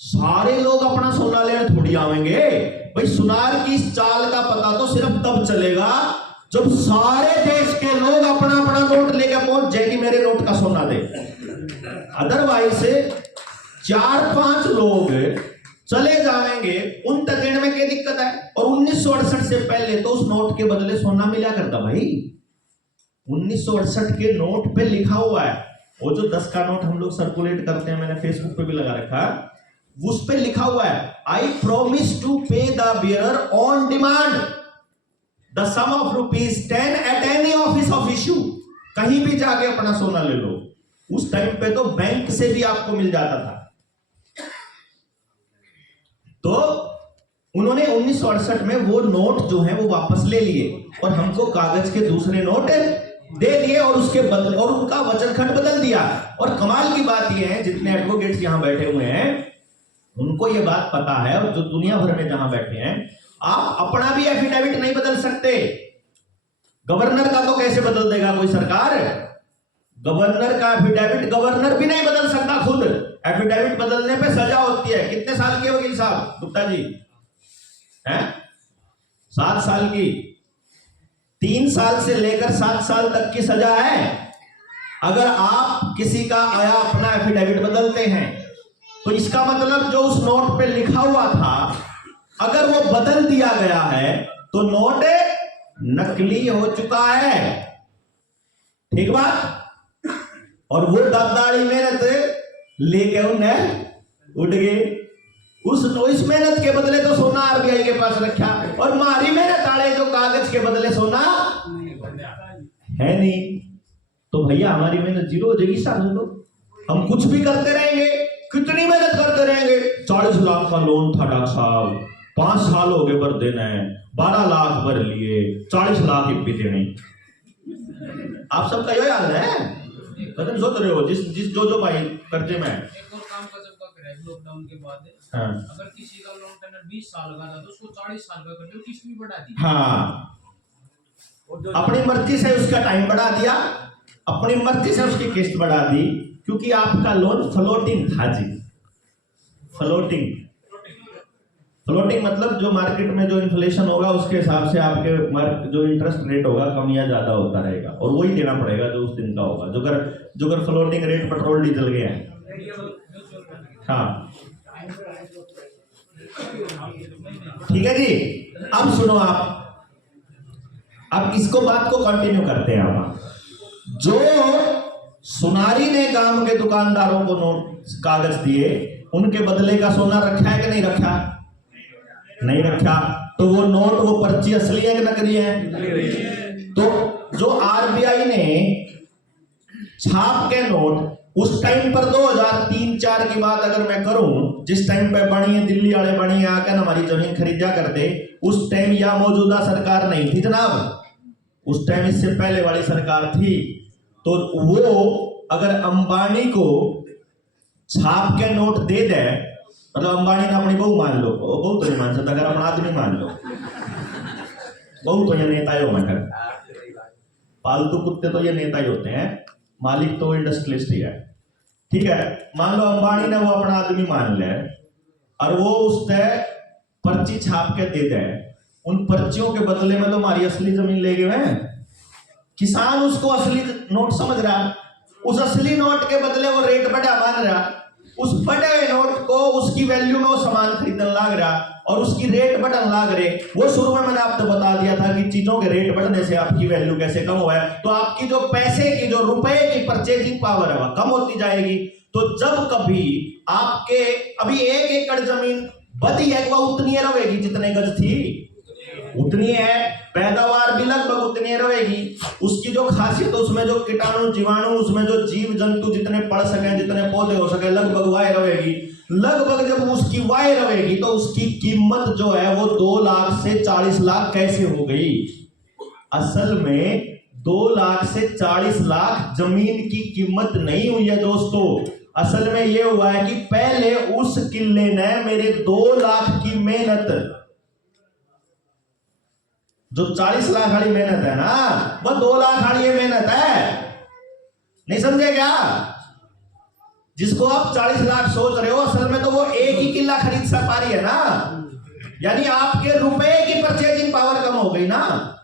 सारे लोग अपना सोना लेने थोड़ी आवेंगे भाई। सुनार की इस चाल का पता तो सिर्फ तब चलेगा जब सारे देश के लोग अपना अपना नोट लेकर पहुंच जाए कि मेरे नोट का सोना दे, अदरवाइज से 4-5 लोग चले जाएंगे, उन तक देने में क्या दिक्कत है? और 1968 से पहले तो उस नोट के बदले सोना मिला करता भाई। 1968 के नोट पे लिखा हुआ है, वो जो 10 का नोट हम लोग सर्कुलेट करते हैं, मैंने फेसबुक पे भी लगा रखा है, उस पे लिखा हुआ है I promise to pay the bearer on demand the sum of ₹10 at any office of issue. कहीं भी जाके अपना सोना ले लो। उस टाइम पे तो बैंक से भी आपको मिल जाता था। तो उन्होंने 1968 में वो नोट जो है वो वापस ले लिए और हमको कागज के दूसरे नोट दे दिए, और उसके बदले और उनका वचन खंड बदल दिया। और कमाल की बात यह है, जितने एडवोकेट्स यहां बैठे हुए हैं उनको ये बात पता है, और जो दुनिया भर में जहां बैठे हैं, आप अपना भी एफिडेविट नहीं बदल सकते। गवर्नर का तो कैसे बदल देगा कोई सरकार? गवर्नर का एफिडेविट गवर्नर भी नहीं बदल सकता खुद। एफिडेविट बदलने पे सजा होती है। कितने साल की वकील साहब गुप्ता जी हैं? 7 साल की। 3 साल से लेकर 7 साल तक की सजा है अगर आप किसी का आया अपना एफिडेविट बदलते हैं। तो इसका मतलब जो उस नोट पे लिखा हुआ था अगर वो बदल दिया गया है तो नोट नकली हो चुका है। ठीक बात। और वो दादाड़ी मेहनत लेके उन्हें उठ गए। उस मेहनत के बदले तो सोना आरबीआई के पास रखा, और मारी मेहनत आड़े जो कागज के बदले सोना है नहीं। तो भैया हमारी मेहनत जीरो हो जाएगी साल तो हम कुछ भी करते रहेंगे, कितनी मेहनत करते रहेंगे। 40 लाख का लोन था डॉक्टर साहब, 5 साल हो गए भर देना है, 12 लाख भर लिए, 40 लाख भी देने। आप सबका यही हाल है, मतलब सोच रहे हो जिस जो भाई कर्जे में है। एक और काम का जब है लॉकडाउन के बाद हाँ। अगर किसी का लोन टेनर 20 साल का था तो उसको 40 साल का कर दो, किस्त भी बढ़ा दी। हाँ, अपनी मर्जी से उसका टाइम बढ़ा दिया, अपनी मर्जी से उसकी किस्त बढ़ा दी, क्योंकि आपका लोन फ्लोटिंग था जी। फ्लोटिंग मतलब जो मार्केट में जो इन्फ्लेशन होगा उसके हिसाब से आपके जो इंटरेस्ट रेट होगा कम या ज्यादा होता रहेगा, और वही देना पड़ेगा जो उस दिन का होगा। जो अगर फ्लोटिंग रेट पेट्रोल डीजल के हैं। हाँ ठीक है जी। अब सुनो आप, अब इसको बात को कंटिन्यू करते हैं। आप जो सुनारी ने गांव के दुकानदारों को नोट कागज दिए, उनके बदले का सोना रखा है कि नहीं रखा? नहीं रखा। तो वो नोट, वो पर्ची असली है कि नकली है? तो जो आरबीआई ने छाप के नोट उस टाइम पर 2003-4 की बात अगर मैं करूं, जिस टाइम पे बनी है दिल्ली वाले बनी आकर हमारी जमीन खरीदा करते, उस टाइम या मौजूदा सरकार नहीं थी जनाब, उस टाइम इससे पहले वाली सरकार थी। तो वो अगर अंबानी को छाप के नोट दे दे, मतलब अंबानी ने अपनी बहू मान लो, बहू तो नहीं मान सकता, अगर अपना आदमी मान लो, बहू तो ये नेता ही होगा, पालतू कुत्ते तो ये नेता ही होते हैं, मालिक तो इंडस्ट्रियलिस्ट ही है। ठीक है, मान लो अंबानी ने वो अपना आदमी मान ले और वो उस तय पर्ची छाप के दे दे, उन पर्चियों के बदले में तो हमारी असली जमीन ले गए हैं। किसान उसको असली नोट समझ रहा, उस असली नोट के बदले वो रेट बढ़ा मान रहा, उस बड़े हुए नोट को उसकी वैल्यू में वो सामान खरीदने लग रहा और उसकी रेट बढ़ने लग रहे। वो शुरू में मैंने आपको बता दिया था कि चीजों के रेट बढ़ने से आपकी वैल्यू कैसे कम हुआ है, तो आपकी जो पैसे की, जो रुपए की परचेजिंग पावर है वह कम होती जाएगी। तो जब कभी आपके अभी 1 एकड़ जमीन बदी है, वह उतनी रहेगी जितने गज थी उतनी है, पैदावार भी लगभग उतनी रहेगी। उसकी जो खासियत, उसमें जो कीटाणु जीवाणु, उसमें जो जीव जंतु जितने पड़ सके, जितने पौधे हो सके, लगभग वाय रहेगी। लगभग जब उसकी वाय रहेगी तो उसकी कीमत जो है वो 2 लाख से 40 लाख कैसे हो गई? असल में 2 लाख से 40 लाख जमीन की कीमत नहीं हुई है दोस्तों। असल में यह हुआ है कि पहले उस किले ने मेरे 2 लाख की मेहनत, जो 40 लाख वाली मेहनत है ना, वह 2 लाख वाली मेहनत है। नहीं समझे क्या? जिसको आप 40 लाख सोच रहे हो, असल में तो वो एक ही किला खरीद सा पा रही है ना। यानी आपके रुपए की परचेजिंग पावर कम हो गई ना।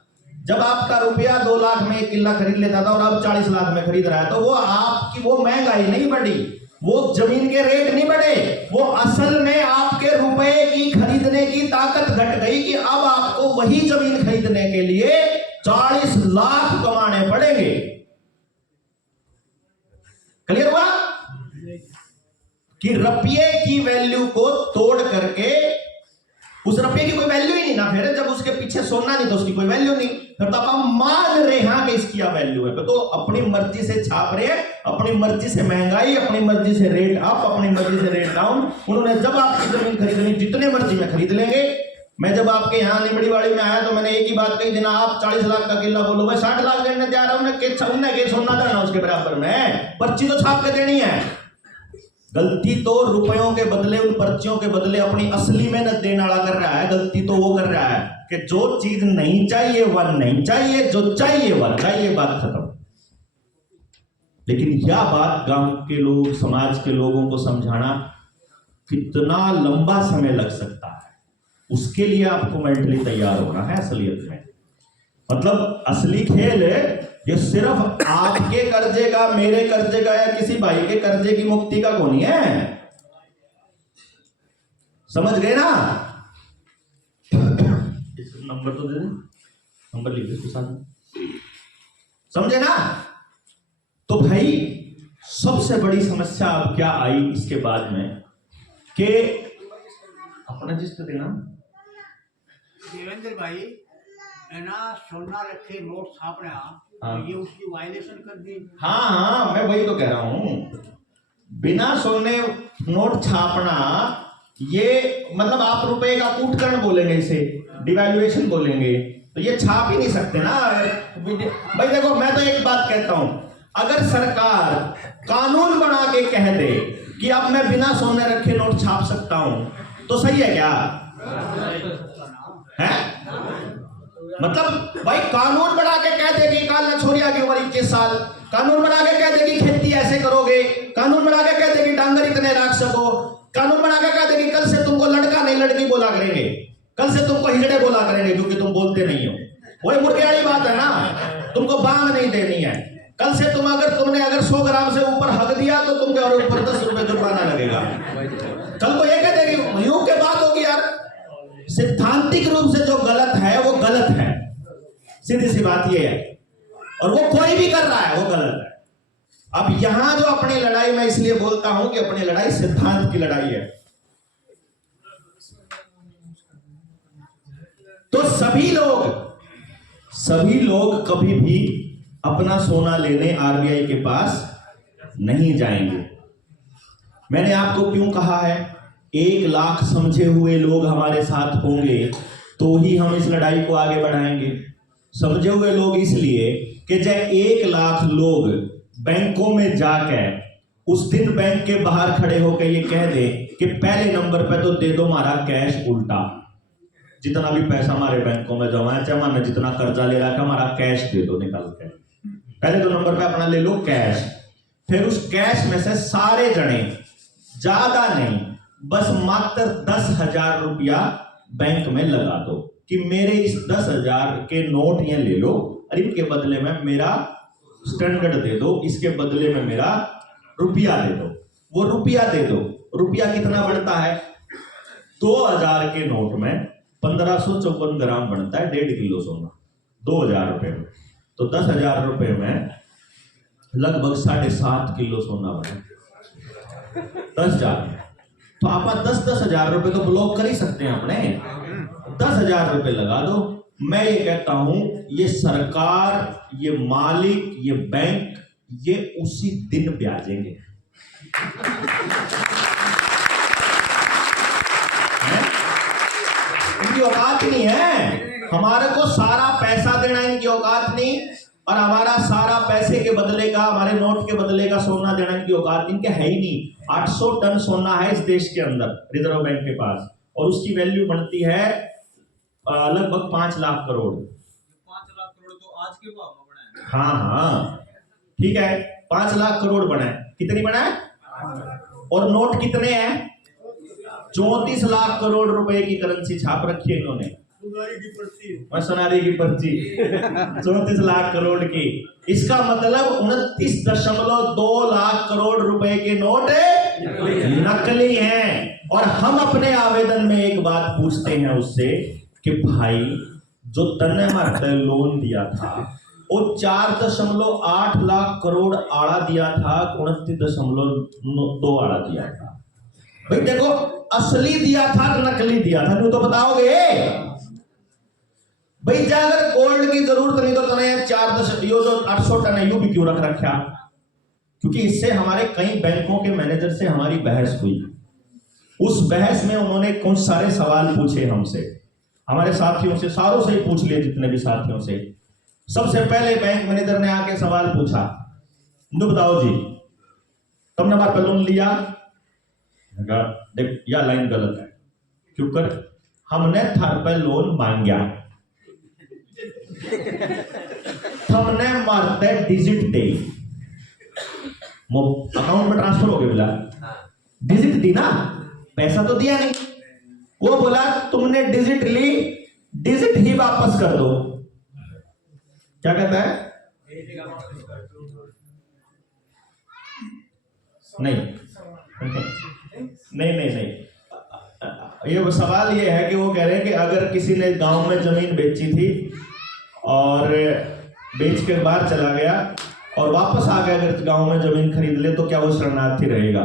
जब आपका रुपया 2 लाख में एक किला खरीद लेता था और अब 40 लाख में खरीद रहा है, तो वो आपकी वो महंगाई नहीं बढ़ी, वो जमीन के रेट नहीं बढ़े, वो असल में आपके रुपए की खरीदने की ताकत घट गई कि अब आपको वही जमीन खरीदने के लिए 40 लाख कमाने पड़ेंगे। क्लियर हुआ कि रुपये की वैल्यू को तोड़ करके, उस रुपये की कोई वैल्यू ही नहीं ना, फिर जब उसके पीछे सोना नहीं तो उसकी कोई वैल्यू नहीं, फिर तो आप मान रहे हैं कि इसकी वैल्यू है। तो अपनी मर्जी से छाप रहे हैं, अपनी मर्जी से महंगाई, अपनी मर्जी से रेट अप, अपनी मर्जी से रेट डाउन। उन्होंने जब आपकी जमीन खरीदनी, जितने मर्जी में खरीद लेंगे। मैं जब आपके यहाँ निमड़ीवाड़ी में आया तो मैंने एक ही बात कही, देना आप 40 लाख का किला बोलो, मैं 60 लाख देने तैयार हूं, उन्हें सोना देना उसके बराबर में, पर्ची तो छाप के देनी है। गलती तो रुपयों के बदले, उन पर्चियों के बदले अपनी असली मेहनत देने वाला कर रहा है। गलती तो वो कर रहा है कि जो चीज नहीं चाहिए वह नहीं चाहिए, जो चाहिए वह चाहिए, बात खत्म। लेकिन यह बात गांव के लोग, समाज के लोगों को समझाना कितना लंबा समय लग सकता है, उसके लिए आपको मेंटली तैयार होना है। असलियत में मतलब असली खेल ये सिर्फ आपके कर्जे का, मेरे कर्जे का या किसी भाई के कर्जे की मुक्ति का को नहीं है। समझ गए ना? नंबर तो दे दे, नंबर लिख दे इसके साथ, समझे ना? तो भाई सबसे बड़ी समस्या अब क्या आई इसके बाद में कि अपना जिस देना देवेंद्र भाई है ना, सोना रखे नोट छापना, हाँ। ये उसकी वायलेशन कर दी। हाँ, मैं वही तो कह रहा हूं, बिना सोने नोट छापना, ये मतलब आप रुपए का कूटकरण बोलेंगे, इसे डिवैल्यूएशन बोलेंगे, तो ये छाप ही नहीं सकते ना। भाई देखो, मैं तो एक बात कहता हूं, अगर सरकार कानून बना के कह दे कि अब मैं बिना सोने रखे नोट छाप सकता हूं, तो सही है क्या? है मतलब भाई कानून बना के कह दे कि काल छोरिया की उम्र 21 साल, कानून बना के कह दे कि खेती ऐसे करोगे, कानून बना के कह दे कि डांगर इतने रख सको, कानून बना के कह दे कि कल से तुमको लड़का नहीं लड़की बोला करेंगे, कल से तुमको हिजड़े बोला करेंगे क्योंकि तुम बोलते नहीं हो। वही मुर्गे वाली बात है ना, तुमको बांग नहीं देनी है। कल से तुमने अगर 100 ग्राम से ऊपर हक दिया तो तुमके और ऊपर 10 रुपए जुर्माना लगेगा। कल को ये कह देगी, यूं के बात होगी यार, सिद्धांतिक रूप से जो गलत है वो गलत है, सीधी सी बात ये है, और वो कोई भी कर रहा है वो गलत है। अब यहां जो अपनी लड़ाई, मैं इसलिए बोलता हूं कि अपनी लड़ाई सिद्धांत की लड़ाई है। तो सभी लोग कभी भी अपना सोना लेने आरबीआई के पास नहीं जाएंगे। मैंने आपको क्यों कहा है, 1 लाख समझे हुए लोग हमारे साथ होंगे तो ही हम इस लड़ाई को आगे बढ़ाएंगे। समझे हुए लोग इसलिए कि जब 1 लाख लोग बैंकों में जाकर उस दिन बैंक के बाहर खड़े होकर ये कह दे कि पहले नंबर पे तो दे दो हमारा कैश उल्टा, जितना भी पैसा हमारे बैंकों में जमा है, चाहे माने जितना कर्जा ले रहा है हमारा कैश दे दो निकाल के, पहले तो नंबर पे अपना ले लो कैश। फिर उस कैश में से सारे जने, ज्यादा नहीं, बस मात्र 10,000 रुपया बैंक में लगा दो कि मेरे इस 10,000 के नोट ये ले लो, और इनके बदले में मेरा स्टैंडर्ड दे दो, इसके बदले में मेरा रुपया दे दो। वो रुपया दे दो, रुपया कितना बढ़ता है? 2,000 के नोट में 1554 ग्राम बनता है, 1.5 किलो सोना 2,000 रुपए में, तो 10,000 रुपए में लगभग 7.5 किलो सोना बना। 10,000 तो आप 10,000 रुपए तो ब्लॉक कर ही सकते हैं अपने, 10,000 रुपए लगा दो। मैं ये कहता हूं, ये सरकार, ये मालिक, ये बैंक, ये उसी दिन ब्याजेंगे। इनकी औकात नहीं है, हमारे को सारा पैसा देना इनकी औकात नहीं, और हमारा सारा पैसे के बदले का, हमारे नोट के बदले का सोना देना इनकी औकात इनके है ही नहीं। 800 टन सोना है इस देश के अंदर रिजर्व बैंक के पास, और उसकी वैल्यू बनती है लगभग 5 लाख करोड़। 5 लाख करोड़ तो आज के भाव में बना है। हाँ ठीक है, 5 लाख करोड़ बना है। कितनी बना है? और नोट कितने हैं? 34 लाख करोड़ रुपए की करेंसी छाप रखी है इन्होंने, सोनारी की पर्ची 34 लाख करोड़ की। इसका मतलब 29.2 लाख करोड़ रुपए के नोट नकली हैं। और हम अपने आवेदन में एक बात पूछते हैं उससे कि भाई जो तन्ने मारते लोन दिया था वो 4.8 लाख करोड़ आड़ा दिया था, 29.2 आड़ा दिया था। भाई देखो, असली दिया था कि नकली दिया था, तो बताओगे भाई? अगर गोल्ड की जरूरत नहीं तो तने 4 यो जो 800 टन है यू भी क्यों रख रखा? क्योंकि इससे हमारे कई बैंकों के मैनेजर से हमारी बहस हुई। उस बहस में उन्होंने कुछ सारे सवाल पूछे हमसे, हमारे साथियों से, सारों से ही पूछ लिए जितने भी साथियों से। सबसे पहले बैंक मैनेजर ने आके सवाल पूछा, बताओ जी तुमने हमारे पे लोन लिया? देख यह लाइन गलत है, क्यों कर? हमने थार पे लोन मांगा, हमने मारते डिजिट दे, अकाउंट में ट्रांसफर हो गया, बोला डिजिट दी ना, पैसा तो दिया नहीं। वो बोला तुमने डिजिट ली, डिजिट ही वापस कर दो। क्या कहता है? नहीं नहीं नहीं नहीं, ये सवाल ये है कि वो कह रहे हैं कि अगर किसी ने गांव में जमीन बेची थी और बेच के बाहर चला गया और वापस आ गया अगर गांव में जमीन खरीद ले तो क्या वो शरणार्थी रहेगा?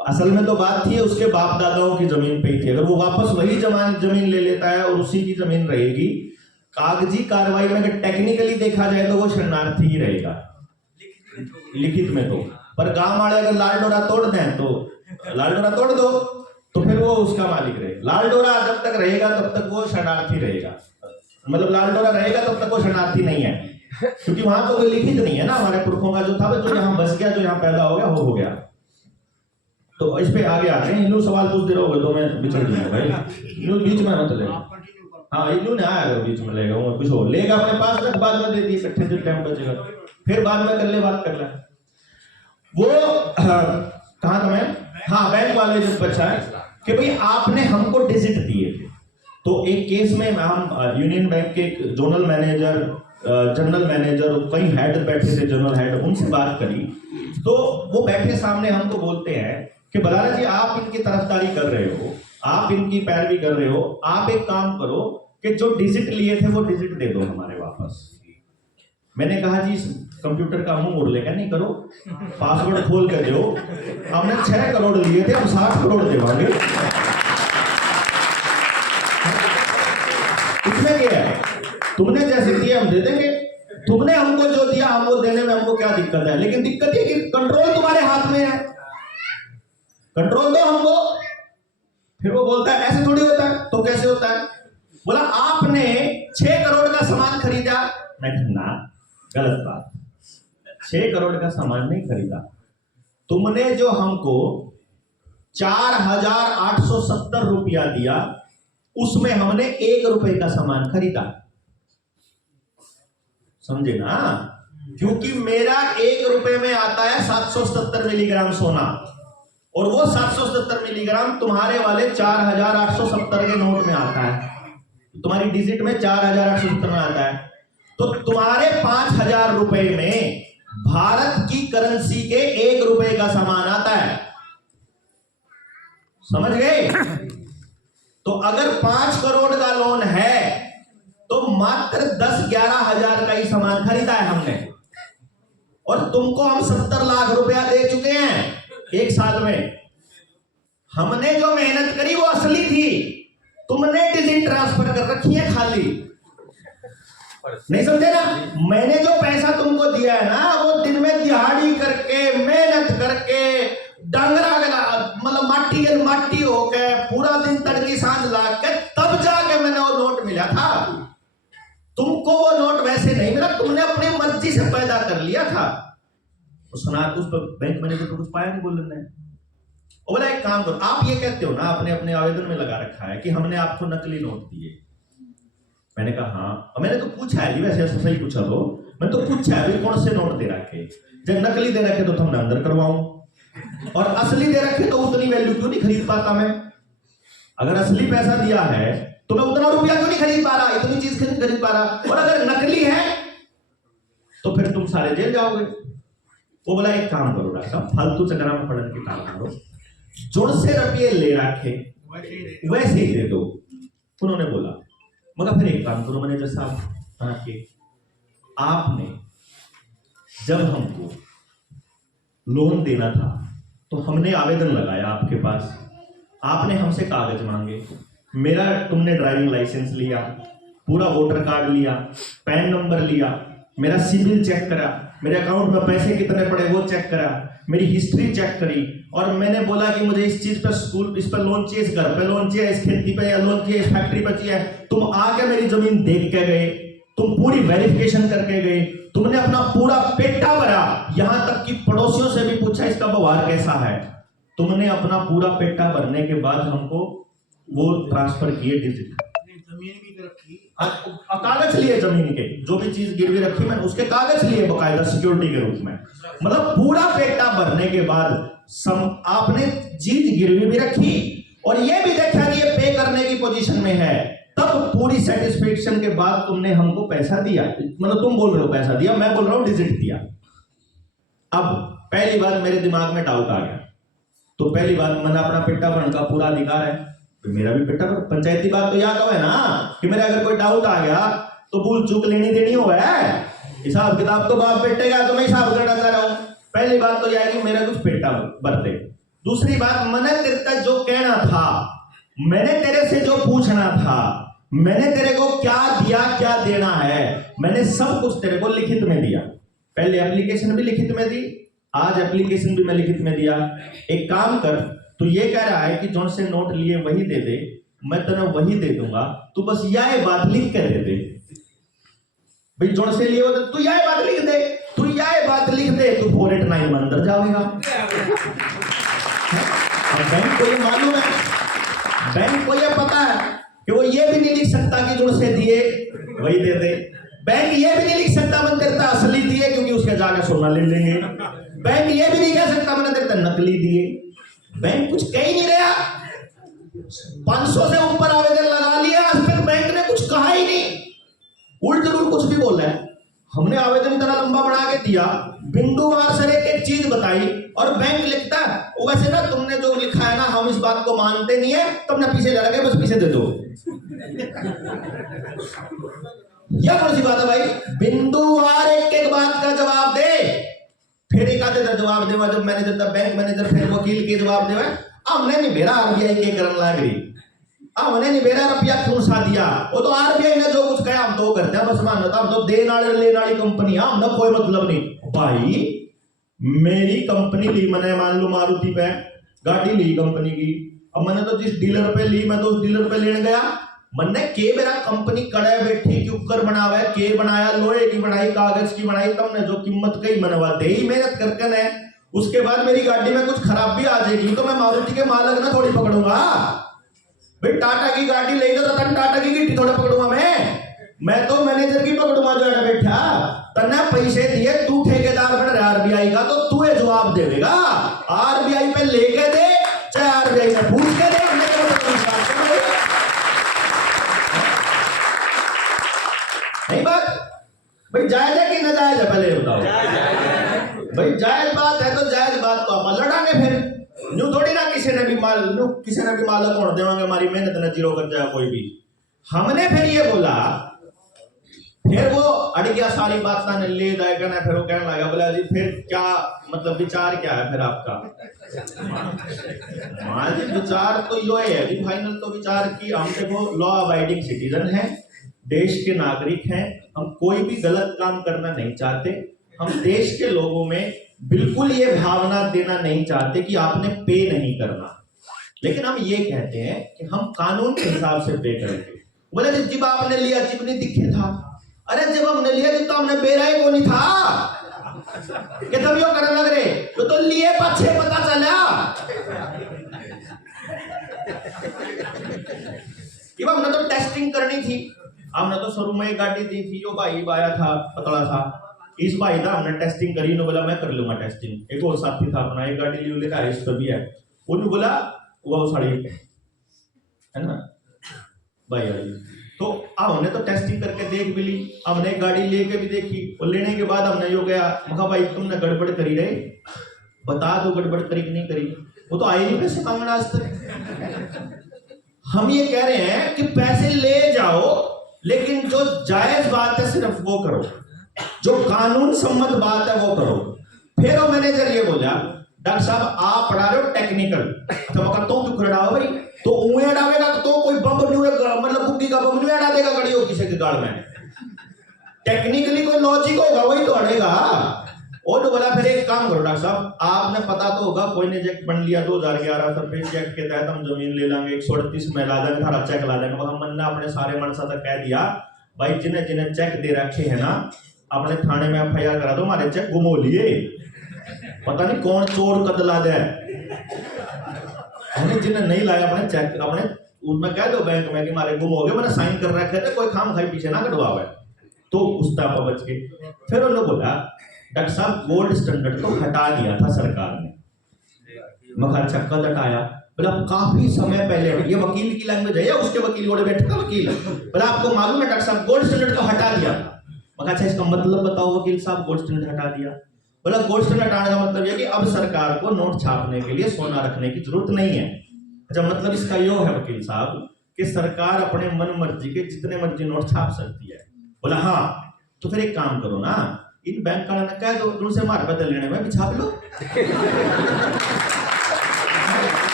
असल में तो बात थी उसके बाप दादाओं की जमीन पे ही थी। अगर वो वापस वही जमीन ले लेता है और उसी की जमीन रहेगी, कागजी कार्रवाई में अगर टेक्निकली देखा जाए तो वो शरणार्थी ही रहेगा लिखित में तो। पर गांव वाले अगर लाल डोरा तोड़ दें तो लाल डोरा तोड़ दो तो फिर वो उसका मालिक रहेगा। लाल डोरा जब तक रहेगा तब तक वो शरणार्थी रहेगा, मतलब लाल डोरा रहेगा तब तक वो शरणार्थी नहीं है, क्योंकि वहां तो कोई लिखित नहीं है ना हमारे पुरखों का जो था, जो यहाँ बस गया, जो यहाँ पैदा हो गया, हो गया। तो इस पे आगे आ रहे हैं। इन्हों सवाल पूछ दे रहोगे तो मैं बिछड़ दूंगा भाई, इन्हों बीच में मत ले। हाँ इन्हों ने आया बीच में लेगा, वो कुछ और लेगा अपने पास रख, बाद में दे दी इकट्ठे जो टाइम बचेगा फिर बाद में कर ले, बात कर ले। वो कहाँ था मैं? हाँ बैंक वाले जो बचा है कि भाई आपने हमको डिजिट दिए थे। तो एक केस में हम यूनियन बैंक के जोनल मैनेजर, जनरल मैनेजर, कई हेड बैठे थे, जनरल हेड, उनसे बात करी तो वो बैठे सामने हमको बोलते हैं कि बलारा जी आप इनकी तरफदारी कर रहे हो, आप इनकी पैरवी कर रहे हो, आप एक काम करो कि जो डिजिट लिए थे वो डिजिट दे दो हमारे वापस। मैंने कहा जी कंप्यूटर का मुंह मोड़ लेगा, नहीं करो, पासवर्ड खोल कर दो। हमने 6 करोड़ लिए थे, हम 60 करोड़ देवांगे। इसमें क्या है, तुमने जैसे दिए हम दे देंगे, तुमने हमको जो दिया हमको देने में हमको क्या दिक्कत है? लेकिन दिक्कत है कि कंट्रोल तुम्हारे हाथ में है, कंट्रोल दो हमको। फिर वो बोलता है ऐसे थोड़ी होता है। तो कैसे होता है? बोला आपने 6 करोड़ का सामान खरीदा। मैं ना, गलत बात, 6 करोड़ का सामान नहीं खरीदा, तुमने जो हमको 4,870 रुपया दिया उसमें हमने 1 रुपए का सामान खरीदा, समझे ना? क्योंकि मेरा 1 रुपए में आता है 770 मिलीग्राम सोना, और वो 770 मिलीग्राम तुम्हारे वाले 4,870 के नोट में आता है, तुम्हारी डिजिट में 4,870 में आता है। तो तुम्हारे 5,000 रुपए में भारत की करेंसी के 1 रुपए का सामान आता है, समझ गए? तो अगर 5 करोड़ का लोन है तो मात्र 10-11 हजार का ही सामान खरीदा है हमने, और तुमको हम 70 लाख रुपया दे चुके हैं 1 साल में। हमने जो मेहनत करी वो असली थी, तुमने डिजिट ट्रांसफर कर रखी है खाली, नहीं समझे ना? मैंने जो पैसा तुमको दिया है ना, वो दिन में दिहाड़ी करके, मेहनत करके, डांगरा गला, मतलब माटी होके पूरा दिन तड़की सांझ ला के तब जाके मैंने वो नोट मिला था। तुमको वो नोट वैसे नहीं मिला, तुमने अपनी मर्जी से पैदा कर लिया था। उस बैंक मैनेजर को कुछ पाया नहीं बोलने। वो बोला एक काम करो, आप ये कहते हो ना, आपने अपने आवेदन में लगा रखा है कि हमने आपको नकली नोट दिए। मैंने कहा हाँ, और मैंने तो पूछा है जी, वैसे सही पूछा तो मैंने तो पूछा है कौन से नोट दे रखे, जब नकली दे रखे तो हमने अंदर करवाऊं, और असली दे रखे तो उतनी वैल्यू क्यों नहीं खरीद पाता मैं? अगर असली पैसा दिया है तो मैं उतना रुपया क्यों नहीं खरीद पा रहा, इतनी चीज क्यों नहीं खरीद पा रहा? और अगर नकली है तो फिर तुम सारे जेल जाओगे। वो बोला एक काम करो डॉक्टर साहब, फालतू चक्कर में पड़ने के काम करो, जुड़ से रुपये ले रखे वैसे ही दे दो। उन्होंने बोला मगर फिर एक काम करो मैनेजर साहब, आपने जब हमको लोन देना था तो हमने आवेदन लगाया आपके पास, आपने हमसे कागज मांगे, मेरा तुमने ड्राइविंग लाइसेंस लिया, पूरा वोटर कार्ड लिया, पैन नंबर लिया, मेरा सिबिल चेक करा, मेरे अकाउंट में पैसे कितने पड़े वो चेक करा, मेरी हिस्ट्री चेक करी, और मैंने बोला कि मुझे इस चीज पर स्कूल, इस पर लोन चाहिए, इस घर पे लोन चाहिए, इस खेती पे या लोन चाहिए, इस फैक्ट्री पर चाहिए। तुम आके मेरी जमीन देख के गए, तुम पूरी वेरिफिकेशन करके गए, तुमने अपना पूरा पेटा भरा, यहां तक कि पड़ोसियों से भी पूछा इसका व्यवहार कैसा है। तुमने अपना पूरा पेटा भरने के बाद हमको वो ट्रांसफर किए डिजिट, जमीन भी रखी, कागज लिए जमीन के, जो भी चीज गिरवी रखी मैंने उसके कागज लिए बकायदा सिक्योरिटी के रूप में। मतलब पूरा पेटा भरने के बाद आपने चीज गिरवी भी रखी और ये भी देखा कि ये पे करने की पोजीशन में है, तब पूरी सेटिस्फेक्शन के बाद तुमने हमको पैसा दिया। मतलब तुम बोल रहे हो पैसा दिया, मैं बोल रहा हूं डिजिट दिया। अब पहली बार मेरे दिमाग में डाउट आ गया, तो पहली बार मैंने अपना पेटा भरने का पूरा अधिकार है, तो मेरा भी पेटा भर, पंचायती बात तो याद हो है ना कि मेरा अगर कोई डाउट आ गया तो भूल चूक लेनी देनी हो है, हिसाब किताब तो बाप बेटे का, तो मैं हिसाब करना चाह रहा हूं। पहली बात तो यह है कि मेरा कुछ बेटा बरते। दूसरी बात, मैंने तेरे तक जो कहना था, मैंने तेरे से जो पूछना था, मैंने तेरे को क्या दिया, क्या देना है, मैंने सब कुछ तेरे को लिखित में दिया। पहले एप्लीकेशन भी लिखित में दी, आज एप्लीकेशन भी मैं लिखित में दिया। एक काम कर, तू ये कह रहा है कि जोन से नोट लिए वही दे दे, मैं तेने वही दे दूंगा, तू बस यह बात लिख कर दे दे भाई। जोन से लिए हो तो तू यह बात लिख दे, तू यह बात लिख दे, तू 489 में अंदर जाएगा। बैंक को ये मालूम है, बैंक को ये पता है कि वो ये भी नहीं लिख सकता कि जोन से दिए वही दे दे। बैंक ये भी नहीं लिख सकता मन करता असली दिए, क्योंकि उसके जाकर सोना ले लेंगे। बैंक ये भी नहीं कह सकता मन करता नकली दिए। बैंक कुछ कह ही नहीं रहा। 500 से ऊपर आवेदन लगा लिया, आज तक बैंक ने कुछ कहा ही नहीं, उल्ट जरूर कुछ भी बोला है। हमने आवेदन इतना लंबा बना के दिया, बिंदुवार से एक चीज बताई, और बैंक लिखता है वैसे ना तुमने जो लिखा है ना हम इस बात को मानते नहीं है, तुमने पीछे जा रखे, बस पीछे दे दो। यह कौन सी बात है भाई? बिंदुवार एक एक बात का जवाब दे, फिर एक आधे का जवाब देवा, जब मैनेजर था बैंक मैनेजर, फिर वकील के जवाब देवा। हमने नहीं मेरा आरबीआई के करन लग रही, हमने नहीं मेरा रुपया क्यों सा दिया, वो तो आरबीआई ने जो कुछ कहा हम तो करते हैं, बस मानो हम तो देने वाले लेने वाली कंपनी, हमने कोई मतलब नहीं। भाई मेरी कंपनी ली मैंने, मान लो मारुति पे गाड़ी ली कंपनी की, अब मैंने तो जिस डीलर पे ली, मैं तो उस डीलर पे लेने गया, मैंने के मेरा कंपनी कड़े बैठी की उपकर बनावा है, के बनाया, लोहे की बनाई, कागज की बनाई, तुमने जो कीमत कही मनवा दे ही मेहनत करके ने। उसके बाद मेरी गाड़ी में कुछ खराबी आ जाएगी तो मैं मारुति के मालक ना थोड़ी पकड़ूंगा भाई। टाटा की गाड़ी ले तो रतन टाटा की गिट्टी थोड़ा पकड़ूंगा मैं तो मैनेजर की पकड़ूंगा जो है बैठा। तन्ने पैसे दिए, तू ठेकेदार बन रहा आरबीआई का, तो तू ये जवाब देगा। आरबीआई पे लेके दे, चाहे आरबीआई से पूछ के दे, हमने नहीं बात भाई। जायज है कि ना जायज है, पहले बताओ भाई। जायज बात है तो जायज बात तो आप लड़ांगे फिर। यूं थोड़ी ना किसी ने भी मालक होने देवांगे, हमारी मेहनत न जीरो कर जाए कोई भी। हमने फिर ये बोला, फिर वो अड़ गया सारी बात ने ले जाएगा ना, फिर वो कहने लगा, बोला जी फिर क्या मतलब विचार क्या है फिर आपका? हाँ जी विचार तो यो है जी, फाइनल तो विचार की हम देखो लॉ अबाइडिंग सिटीजन है, देश के नागरिक हैं, हम कोई भी गलत काम करना नहीं चाहते। हम देश के लोगों में बिल्कुल ये भावना देना नहीं चाहते कि आपने पे नहीं करना, लेकिन हम ये कहते हैं कि हम कानून के हिसाब से पे करेंगे। बोले जब आपने लिया जब नहीं दिखे था, अरे जब हमने लिया जब तो हमने बेरा ही को नहीं था कि तब यो करने लग रहे, तो लिए पीछे पता चला कि हमने तो टेस्टिंग करनी थी। हमने तो शुरू में एक गाड़ी दी थी, यो भाई आया था पतला सा, इस भाई था, हमने टेस्टिंग करी, ने बोला मैं कर लूंगा टेस्टिंग। एक और साथी था अपना, एक गाड़ी ली, लिखा इस पर भी है, उन्होंने बोला वो साड़ी है ना भाई वाली। तो अब हमने तो टेस्टिंग करके देख भी ली, हमने गाड़ी लेके भी देखी, और लेने के बाद हमने यो गया, मखा भाई तुमने गड़बड़ करी रहे, बता दो गड़बड़ करी कि नहीं करी। वो तो आई नहीं पैसे मांगना आज तक। हम ये कह रहे हैं कि पैसे ले जाओ, लेकिन जो जायज बात है सिर्फ वो करो, जो कानून सम्मत बात है वो करो। फिर वो मैनेजर ये बोला, डॉक्टर साहब आप पढ़ा रहे हो टेक्निकल, अच्छा मगर तो क्यों खड़ा हो भाई, तो उंगली अड़ावेगा तो कोई बम नहीं होगा, मतलब बुक्की का बम नहीं अड़ा देगा गड़ी हो किसी के गाड़ में, टेक्निकली कोई लॉजिक होगा वही तो अड़ेगा। और तो बोला फिर एक काम करो डॉक्टर साहब, आपने पता तो होगा कोई ने चेक बन लिया 2011 सर्विस चेक के तहत हम जमीन ले लेंगे 138 में ला देंगे, थारा चेक ला देंगे। हम मन्ना अपने सारे मनसा तक कह दिया भाई जिन्हें जिन्हें चेक दे रखे है ना, अपने थाने में एफआईआर करा दो, हमारे चेक गुम हो लिए, पता नहीं कौन चोर कदला दे। हमने जिन्हें नहीं लाया अपने चेक, अपने उनमें कह दो बैंक में कि हमारे गुम हो गए, मैंने साइन कर रखे थे, कोई खाम खाई पीछे ना कटवावे, तो उस तरह बच गए। फिर उन्होंने बोला डॉक्टर साहब गोल्ड स्टैंडर्ड तो हटा दिया था सरकार ने, मगर अच्छा कद हटाया, बोला काफी समय पहले, ये वकील की लैंग्वेज है या उसके वकील गोड़े बैठे था वकील, बोला आपको मालूम है डॉक्टर साहब गोल्ड स्टैंडर्ड तो हटा दिया था। मगर अच्छा इसका मतलब बताओ वकील साहब, गोल्ड स्टैंडर्ड हटा दिया, बोला गोल्ड स्टैंडर्ड हटाने का मतलब ये कि अब सरकार को नोट छापने के लिए सोना रखने की जरूरत नहीं है। अच्छा मतलब इसका यो है वकील साहब कि सरकार अपने मन मर्जी के जितने मर्जी नोट छाप सकती है। बोला हाँ, तो फिर एक काम करो ना, इन बैंक वाला ने कह दो उनसे मार बदल लेने में भी छाप लो।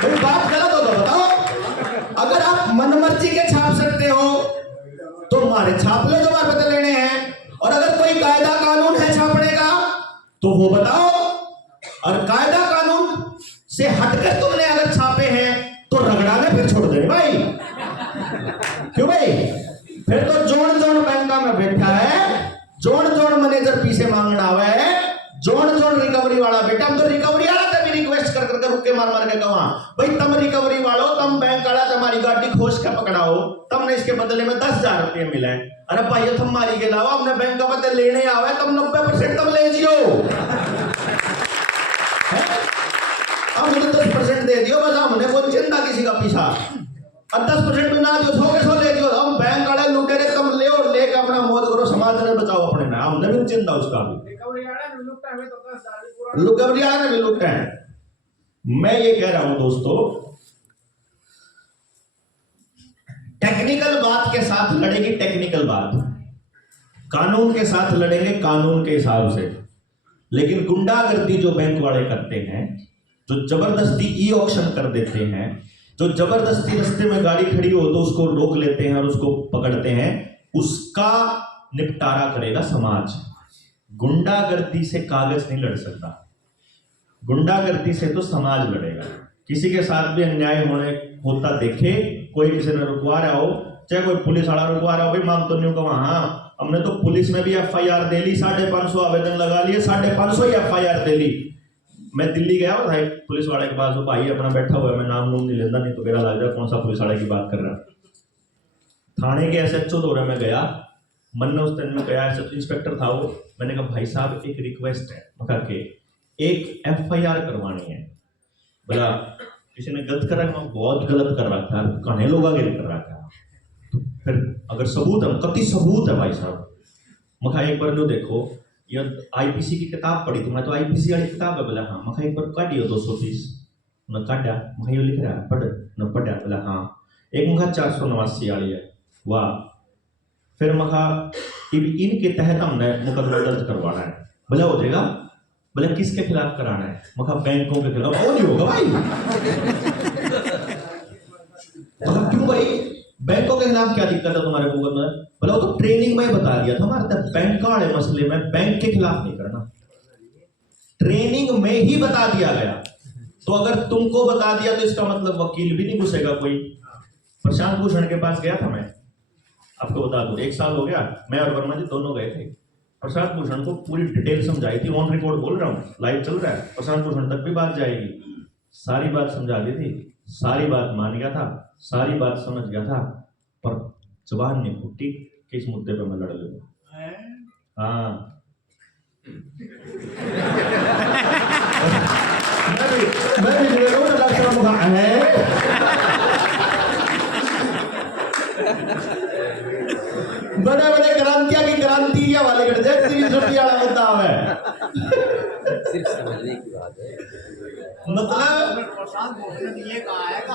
भाई बात गलत हो तो बताओ। अगर आप मनमर्जी के छाप सकते हो तो मारे छाप लो जो मार बदल लेने हैं, और अगर कोई कायदा कानून है छापने का तो वो बताओ। और कायदा कानून से हटकर तुमने अगर छापे हैं तो रगड़ाने फिर छोड़ दे भाई। क्यों भाई? फिर तो जोन जोन बैंका में बैठा है, जोन जोन मैनेजर पीछे मांगना आवे है, जोन जोन रिकवरी वाला बेटा। हम तो रिकवरी वाला तभी रिक्वेस्ट कर करके रुक के मार मार के कहा भाई तुम रिकवरी वालो, तुम बैंक वाला तुम्हारी गाड़ी खोज के पकड़ाओ, तुमने इसके बदले में 10,000 रुपये मिले। अरे भाई तुम मारी के अलावा हमने बैंक का बदले लेने आवे, तुम 90% तुम ले जियो, अब मुझे 10% दे दियो बस, हमने कोई चिंता किसी का पीछा। अब 10% भी ना दियो, 100 के 100 ले दियो, हम बैंक वाले लूटे रहे, तुम ले और लेके अपना मौत करो, समाज ने बचाओ अपने में, हमने भी चिंता उसका भी। रिकवरी वाला ने लुटता है तो 10,000 पूरा रिकवरी वाला ने भी लूटा है। मैं ये कह रहा हूं दोस्तों, टेक्निकल बात के साथ लड़ेगी टेक्निकल बात, कानून के साथ लड़ेंगे कानून के हिसाब से। लेकिन गुंडागर्दी जो बैंक वाले करते हैं, जो जबरदस्ती ई ऑक्शन कर देते हैं, जो जबरदस्ती रास्ते में गाड़ी खड़ी हो तो उसको रोक लेते हैं और उसको पकड़ते हैं, उसका निपटारा करेगा समाज। गुंडागर्दी से कागज नहीं लड़ सकता, गुंडागर्दी से तो समाज लड़ेगा। किसी के साथ भी अन्याय होता देखे, कोई किसी ने रुकवा रहा हो, चाहे कोई पुलिस वाला रुकवा रहा हो, भाई मांग तो नहीं होगा, हाँ हमने तो पुलिस में भी FIR दे ली, 550 आवेदन लगा लिए, 550 ही FIR दे ली। मैं दिल्ली गया था एक पुलिस वाले के पास, वो भाई अपना बैठा हुआ है, मैं नाम नहीं लेता नहीं तो मेरा लग जाए कौन सा पुलिस वाले की बात कर रहा है। थाने के SHO दौरे में गया, मन ने उस दिन में गया, इंस्पेक्टर था वो, मैंने कहा भाई साहब एक रिक्वेस्ट है, मका के एक FIR करवानी है। बोला किसी ने गलत कर रखा, बहुत गलत कर रखा है, कहने लोग आगे कर रखा है, तो फिर अगर सबूत है, कति सबूत है भाई साहब। मखा एक बार जो देखो, ये IPC की किताब पढ़ी थी, मैं तो IPC वाली किताब है। बोला हाँ। मखा एक बार काटियो 230 न काटा, मखा ये लिख रहा है पढ़ न पढ़ा। बोला हाँ। एक मखा 489 वाली है, वाह। फिर मखा इनके तहत हमने मुकदमा दर्ज करवाना है। बोला हो जाएगा। बोले किसके खिलाफ कराना है? मखा बैंकों के खिलाफ। वो नहीं होगा भाई। मतलब क्यों भाई, बैंकों के खिलाफ क्या दिक्कत है तुम्हारे मुकदमे में? बोला वो तो ट्रेनिंग में बता दिया था हमारे तक, बैंक वाले मसले में बैंक के खिलाफ नहीं करना, ट्रेनिंग में ही बता दिया गया। तो अगर तुमको बता दिया तो इसका मतलब वकील भी नहीं घुसेगा कोई। प्रशांत भूषण के पास गया था मैं, आपको बता दूं 1 साल हो गया, मैं और वर्मा जी दोनों गए थे। प्रशांत भूषण को पूरी डिटेल समझाई थी, ऑन रिकॉर्ड बोल रहा हूँ, लाइव चल रहा है, प्रशांत भूषण तक भी बात जाएगी। सारी बात समझा दी थी, सारी बात मान गया था, सारी बात समझ गया था, पर जुबान नहीं फूटी कि इस मुद्दे पे मैं लड़ लूंगा। हाँ मैं भी बड़े बड़े क्रांतिया की क्रांति वाले कर दे, 30 रुपया वाला मुद्दा है। सिर्फ समझने की बात है। मतलब प्रशांत भूषण ने ये कहा है कि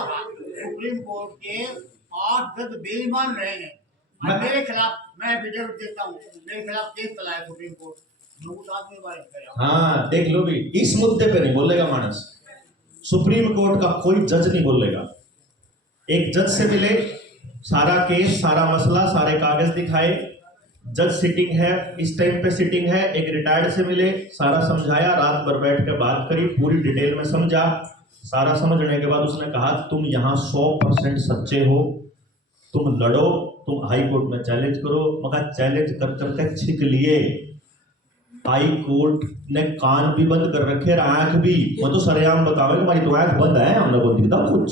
सुप्रीम कोर्ट के 8 जज बेईमान रहे हैं और मेरे खिलाफ, मैं एफिडेविट देता हूँ, मेरे खिलाफ केस चलाया सुप्रीम कोर्ट, लोग साथ में बात करें। हाँ देख लो भी, इस मुद्दे पे नहीं बोलेगा मानस, सुप्रीम कोर्ट का कोई जज नहीं बोलेगा। एक जज से मिले, सारा केस, सारा मसला, सारे कागज दिखाए, जज सिटिंग है, इस टाइम पे सिटिंग है, एक रिटायर्ड से मिले, सारा समझाया, रात भर बैठ के बात करी, पूरी डिटेल में समझा। सारा समझने के बाद उसने कहा तुम यहाँ 100% सच्चे हो, तुम लड़ो, तुम हाई कोर्ट में चैलेंज करो। मगर चैलेंज कर करके छिक लिए, हाई कोर्ट ने कान भी बंद कर रखे, आंख भी। मैं तो सरेआम बतावे कि हमारी तो आंख बंद है, हमने को दिखता कुछ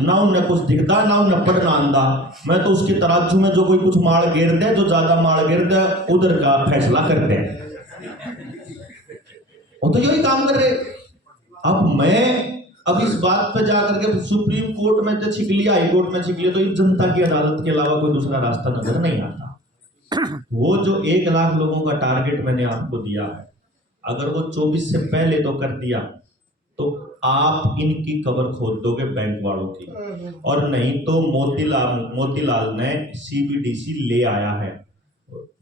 ना, उन्हें कुछ दिखता ना, उन्हें पढ़ना आंदा। मैं तो उसकी तराजू में जो कोई कुछ माल गिर दे, जो ज्यादा माल गिर दे, उधर का फैसला करते हैं। वो तो यही काम कर रहे। अब इस बात पे जाकर के सुप्रीम कोर्ट में तो छिक लिया, हाई कोर्ट में छिक लिया, तो ये जनता की अदालत के अलावा कोई दूसरा रास्ता नजर नहीं आता। वो जो 1 लाख लोगों का टारगेट मैंने आपको दिया है, अगर वो 24 से पहले तो कर दिया तो आप इनकी कबर खोल दोगे बैंक वालों की। और नहीं तो मोतीलाल ने CBDC ले आया है,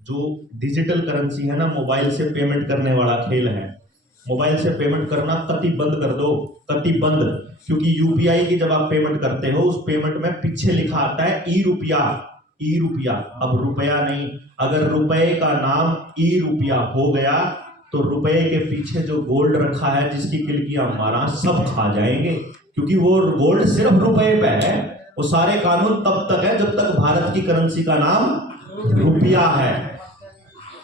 जो डिजिटल करेंसी है ना, मोबाइल से पेमेंट करने वाला खेल है। मोबाइल से पेमेंट करना कति बंद कर दो, कति बंद। क्योंकि UPI की जब आप पेमेंट करते हो, उस पेमेंट में पीछे लिखा आता है ई रुपया। अब रुपया नहीं, अगर रुपए का नाम ई रुपया हो गया तो रुपए के पीछे जो गोल्ड रखा है, जिसकी किलकियां मारा, सब खा जाएंगे। क्योंकि वो गोल्ड सिर्फ रुपए पे है। वो सारे कानून तब तक है जब तक भारत की करेंसी का नाम रुपया है।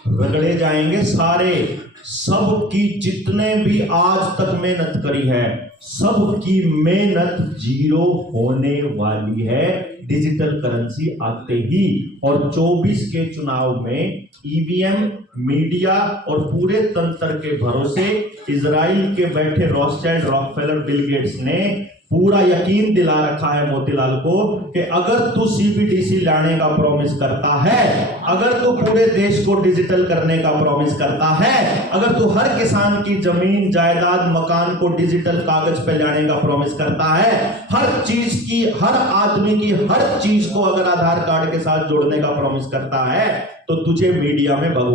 रगड़े जाएंगे सारे। सबकी जितने भी आज तक मेहनत करी है, सबकी मेहनत जीरो होने वाली है डिजिटल करेंसी आते ही। और 24 के चुनाव में EVM, मीडिया और पूरे तंत्र के भरोसे इजराइल के बैठे रॉथस्चाइल्ड, रॉकफेलर, बिल गेट्स ने पूरा यकीन दिला रखा है मोतीलाल को कि अगर तू CBDC लाने का प्रॉमिस करता है, अगर तू पूरे देश को डिजिटल करने का प्रॉमिस करता है, अगर तू हर किसान की जमीन, जायदाद, मकान को डिजिटल कागज पे लाने का प्रॉमिस करता है, हर चीज की, हर आदमी की हर चीज को अगर आधार कार्ड के साथ जोड़ने का प्रॉमिस करता है, तो तुझे मीडिया में भगवान